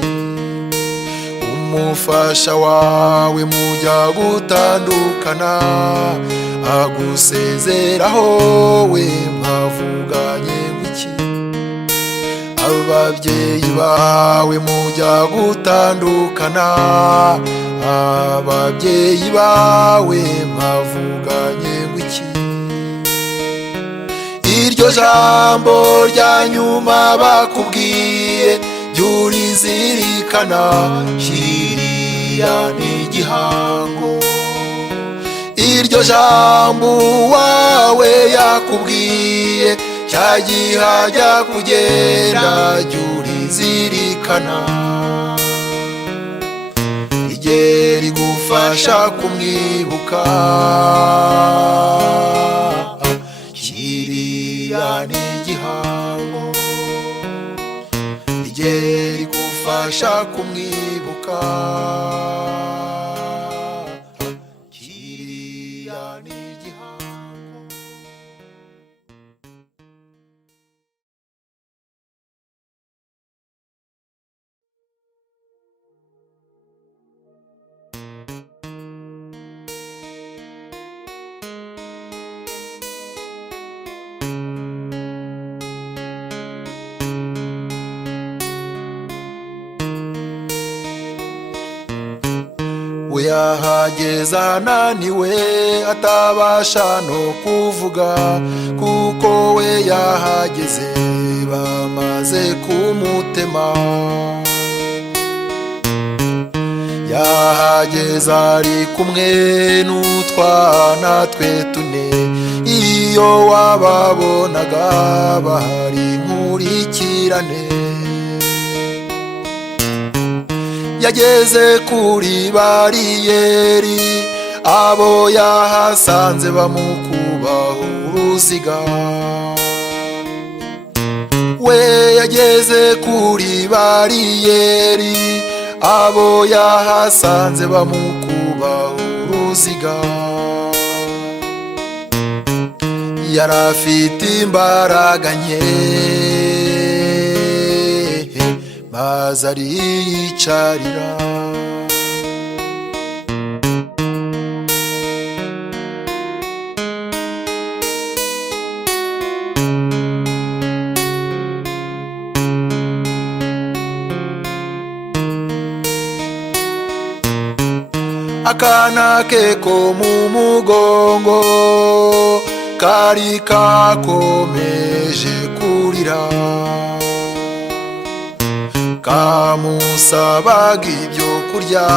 umufasha wawe mujya gutandukana agusezeraho we mwavuganye ngwiki, ababyeyi bawe mujya gutandukana ababyeyi bawe mwavuganye ngwiki, iryo jambo rya nyuma bakubwiye ryurizirikana kiriya ni igihango, iryo jambo wawe yakubwiye cya gihe hajya kugenda ryurizirikana, rijye rigufasha kumwibuka kiriya ni igihango, rijye rigufasha kumwibuka kiriya ni igihango. we yahageze ananiwe atabasha no kuvuga, kuko we yahageze bamaze kumutema, yahageze ari kumwe n'utwana twe tune, iyo wababonaga bahari nkurikirane, yageze kuri bariyeri abo yahasanze bamukubaho uruziga we yageze kuri bariyeri abo yahasanze bamukubaho uruziga yarafite imbaraga nke maze ariyicarira akana ke ko mu mugongo kari kakomeje kurira kamusabaga ibyo kurya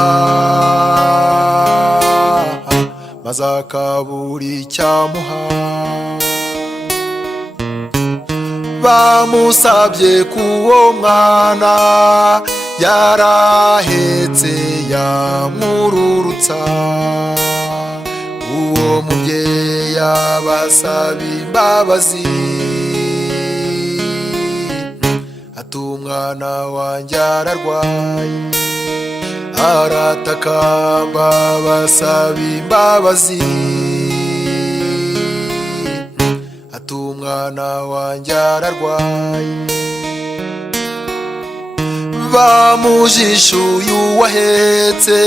maze akabura icyamuha bamusabye k'uwo mwana yarahetse yamururutsa uwo mubyeyi abasaba imbabazi ati umwana wanjye ararwaye aratakamba basaba imbabazi ati umwana wanjye ararwaye bamujishuye uwahetse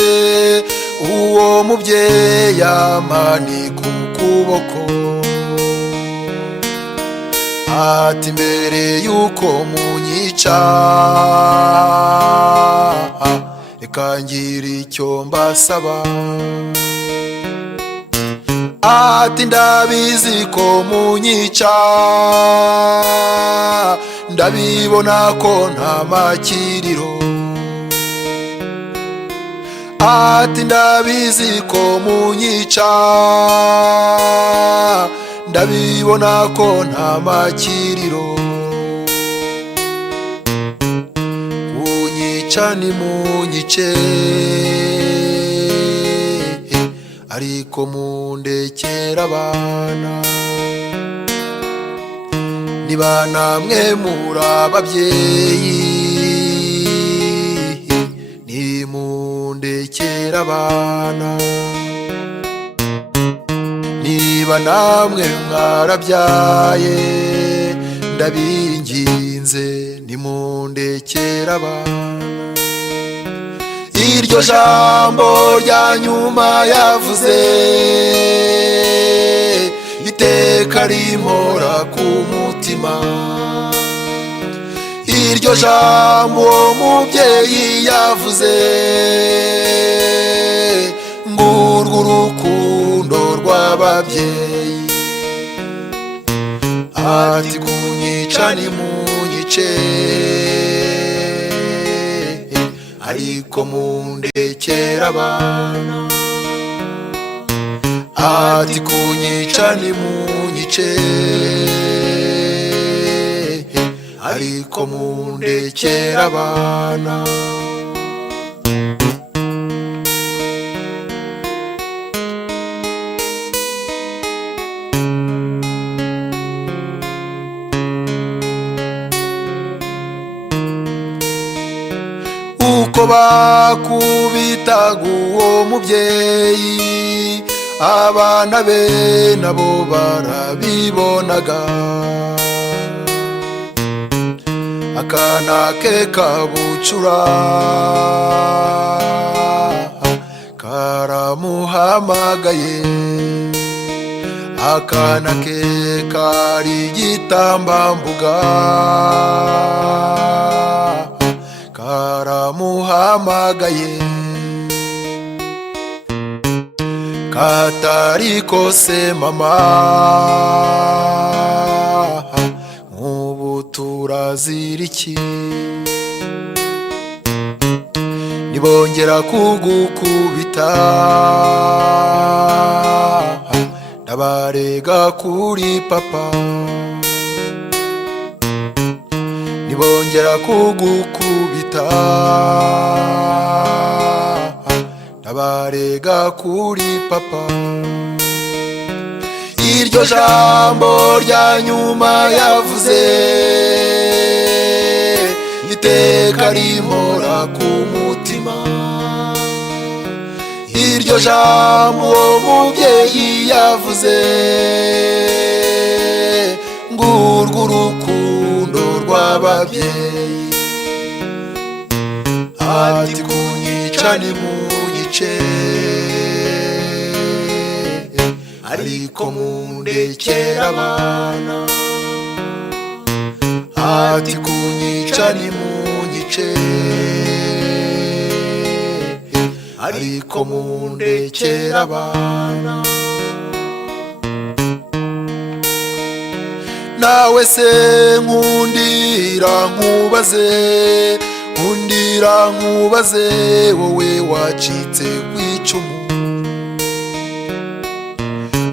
uwo mubyeyi amanika ukuboko ati mbere yuko munyica reka ngira icyo mbasaba ati ndabizi ko munyica ndabibona ko nta makiriro ati ndabizi ko munyica ndabibona ko nta makiriro kunyica ni munyice ariko mundekera abana niba namwe muri ababyeyi nimundekera abana niba namwe mwarabyaye ndabinginze nimundekera abana iryo jambo rya nyuma yavuze iteka rimpora ku mutima iryo jambo uwo mubyeyi yavuze ngurwo urukundo rw'ababyeyi ati kunyica ni munyice ariko mundekera abana ati kunyica ni munyice ariko mundekera abana uko bakubitaga uwo mubyeyi abana be nabo barabibonaga akana ke kabucura karamuhamagaye akana ke kari igitambambuga karamuhamagaye katari kose mama nk'ubu turaziriki nibongera kugukubita ndabarega kuri papa nibongera kugukubita ndabarega kuri papa. Iryo jambo rya nyuma yavuze iteka rimora ku mutima. Iryo jambo uwo mubyeyi yavuze ngurwo urukundo rw'ababyeyi. Ati kunyica nimunyice ariko mundekera abana. Ati kunyica nimunyice ariko mundekera abana. Nawe se nkundira nkubaze, nkundira nkubaze wowe wacitse kw'icumu.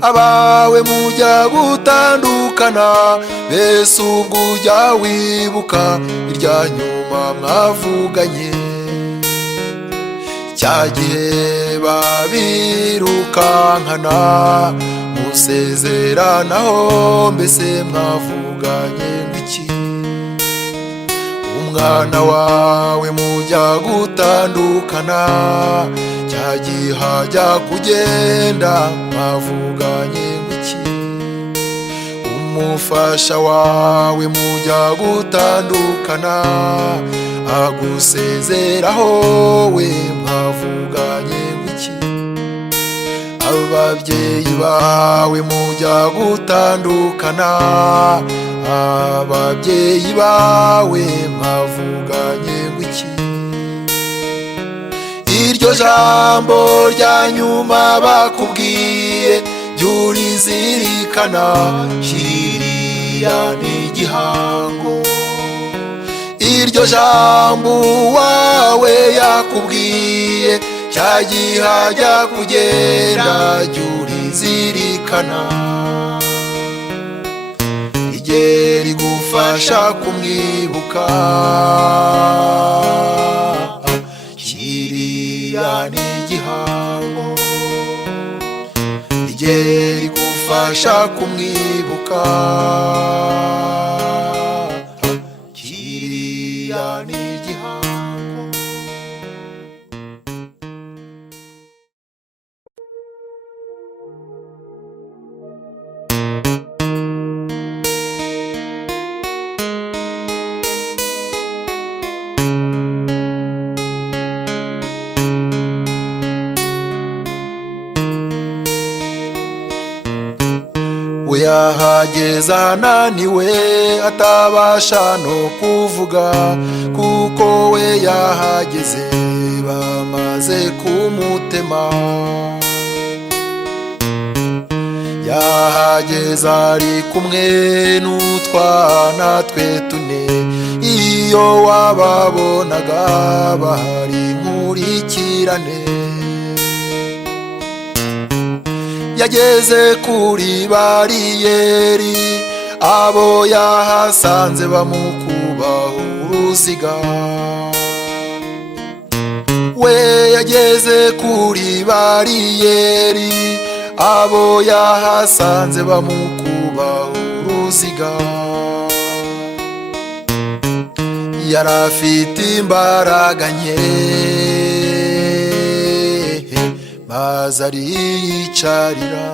Abawe mujya gutandukana bese ubwo ujya wibuka irya nyuma mwavuganye. Cyagihe babirukankana musezeranaho mbese mwavuganye ngwiki. Umwana wawe mujya gutandukana cyagihe hajya kugenda mwavuganye ngwiki. Umufasha wawe mujya gutandukana agusezeraho we mwavuganye ngwiki. Ababyeyi bawe mujya gutandukana ababyeyi bawe mwavuganye ngwiki. Iryo jambo rya nyuma bakubwiye ryurizirikana kiriya ni igihango. Iryo jambo wawe yakubwiye cyagihe hajya kugenda ryurizirikana. Rijye rigufasha kumwibuka kiriya ni igihango. Rijye rigufasha kumwibuka kiriya ni igihango. Uyahageza ananiwe atabasha no kuvuga kuko we yahageze bamaze kumutema. Yahageza ari kumwe n'utwana twe tune, iyo wababonaga bahari nkurikirane. Yageze kuri bariyeri abo yahasanze bamukubaho uruziga. We yageze kuri bariyeri abo yahasanze bamukubaho uruziga. Yarafite imbaraga nke maze ariyicarira.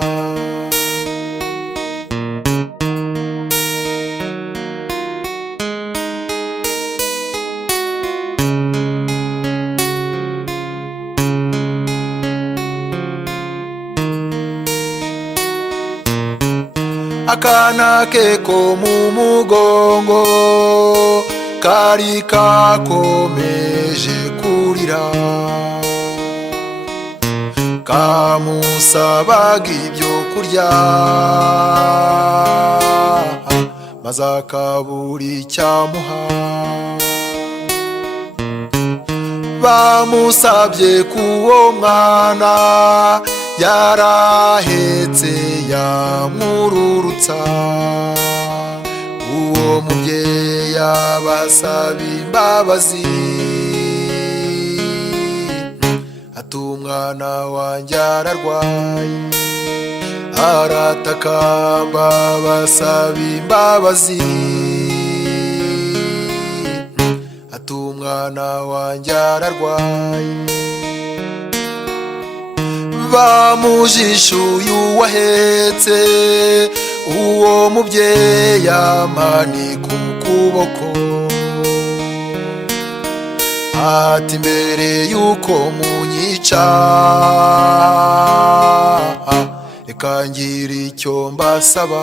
Akana ke ko mu mugongo kari kakomeje kurira, kamusabaga ibyo kurya maze akabura icyamuha. Bamusabye k'uwo mwana yarahetse yamururutsa. Uwo mubyeyi abasaba imbabazi, ati umwana wanjye ararwaye, aratakamba abasaba imbabazi, ati umwana wanjye ararwaye. Bamujishuye uwahetse uwo mubyeyi amanika ukuboko, ati mbere yuko munyica reka ngira icyo mbasaba,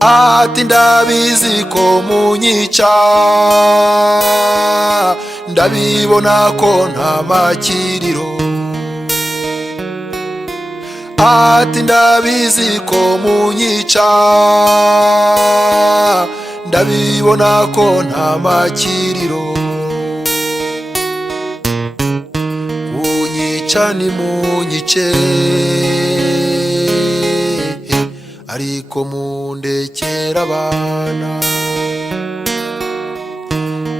ati ndabizi ko munyica, ndabibona ko nta makiriro, ati ndabizi ko munyica, ndabibona ko nta makiriro, kunyica ni munyice, ariko mundekera abana,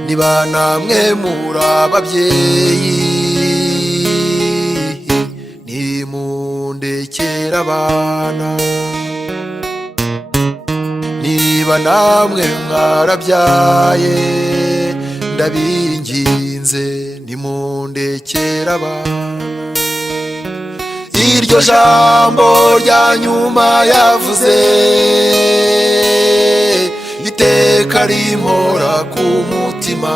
niba namwe muri ababyeyi nimundekera abana, niba namwe mwarabyaye ndabinginze nimundekera abana. Iryo jambo rya nyuma yavuze iteka rimpora ku mutima,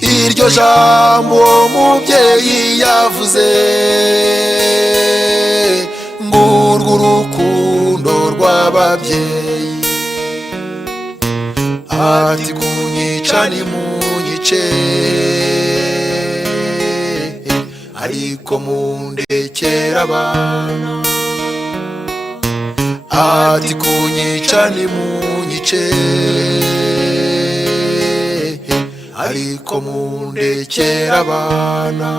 iryo jambo uwo mubyeyi yavuze ngurwo urukundo rw'ababyeyi, ati kunyica nimunyice, ariko mundekera abana, ati kunyica nimunyice, ariko mundekera abana.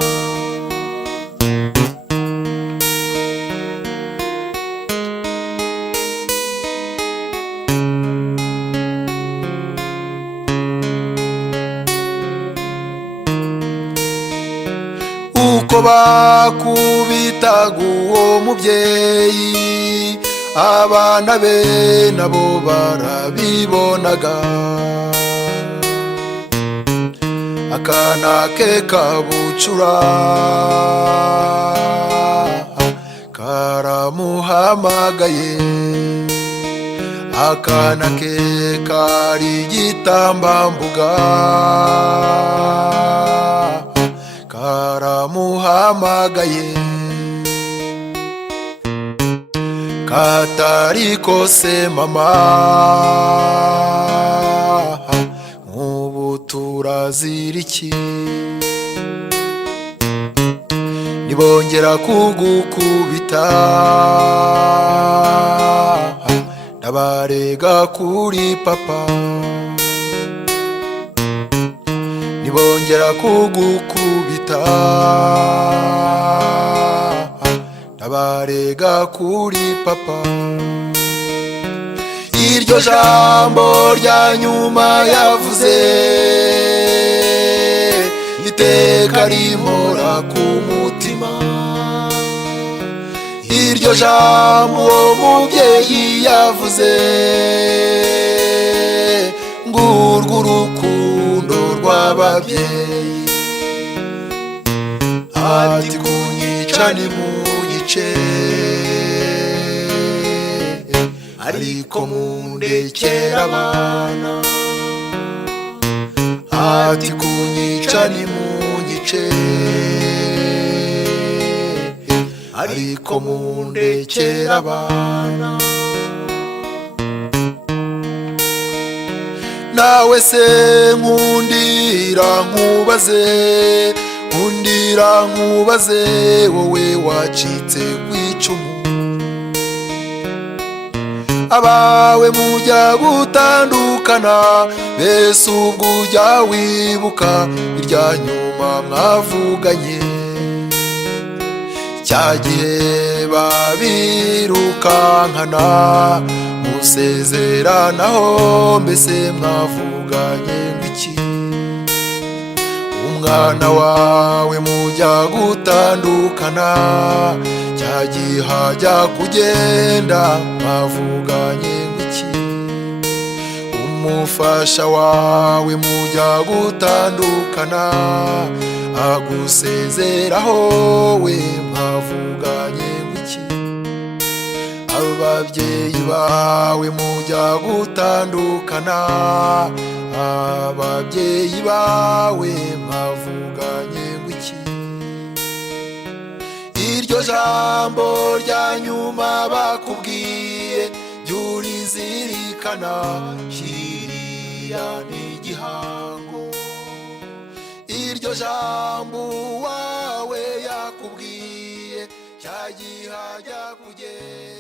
Uko bakubitaga uwo mubyeyi, abana be nabo barabibonaga, akana ke kabucura karamuhamagaye, akana ke kari igitambambuga karamuhamagaye, katari kose mama nk'ubu turazira iki, nibongera kugukubita ndabarega kuri papa, nibongera kugukubita ndabarega kuri papa. Iryo jambo rya nyuma yavuze iteka rimpora ku mutima, iryo jambo uwo mubyeyi yavuze ngurwo urukundo rw'ababyeyi, ati kunyica nimunyice, ariko mundekera abana, ati kunyica nimunyice, ariko mundekera abana. Nawe se nkundira nkubaze, nkundira nkubaze, wowe wacitse kw'icumu, abawe mujya gutandukana, mbese ubwo ujya wibuka irya nyuma mwavuganye, cya gihe babirukankana gusezeranaho mbese mwavuganye ngwiki umwana wawe mujya gutandukana cya gihe ajya kugenda mwavuganye ngwiki umufasha wawe mujya gutandukana agusezeraho we mwavuganye ngwiki ababyeyi bawe mujya gutandukana ababyeyi bawe mwavuganye ngwiki iryo jambo rya nyuma bakubwiye ryurizirikana kiriya ni igihango iryo jambo wawe yakubwiye cya gihe ajya kugenda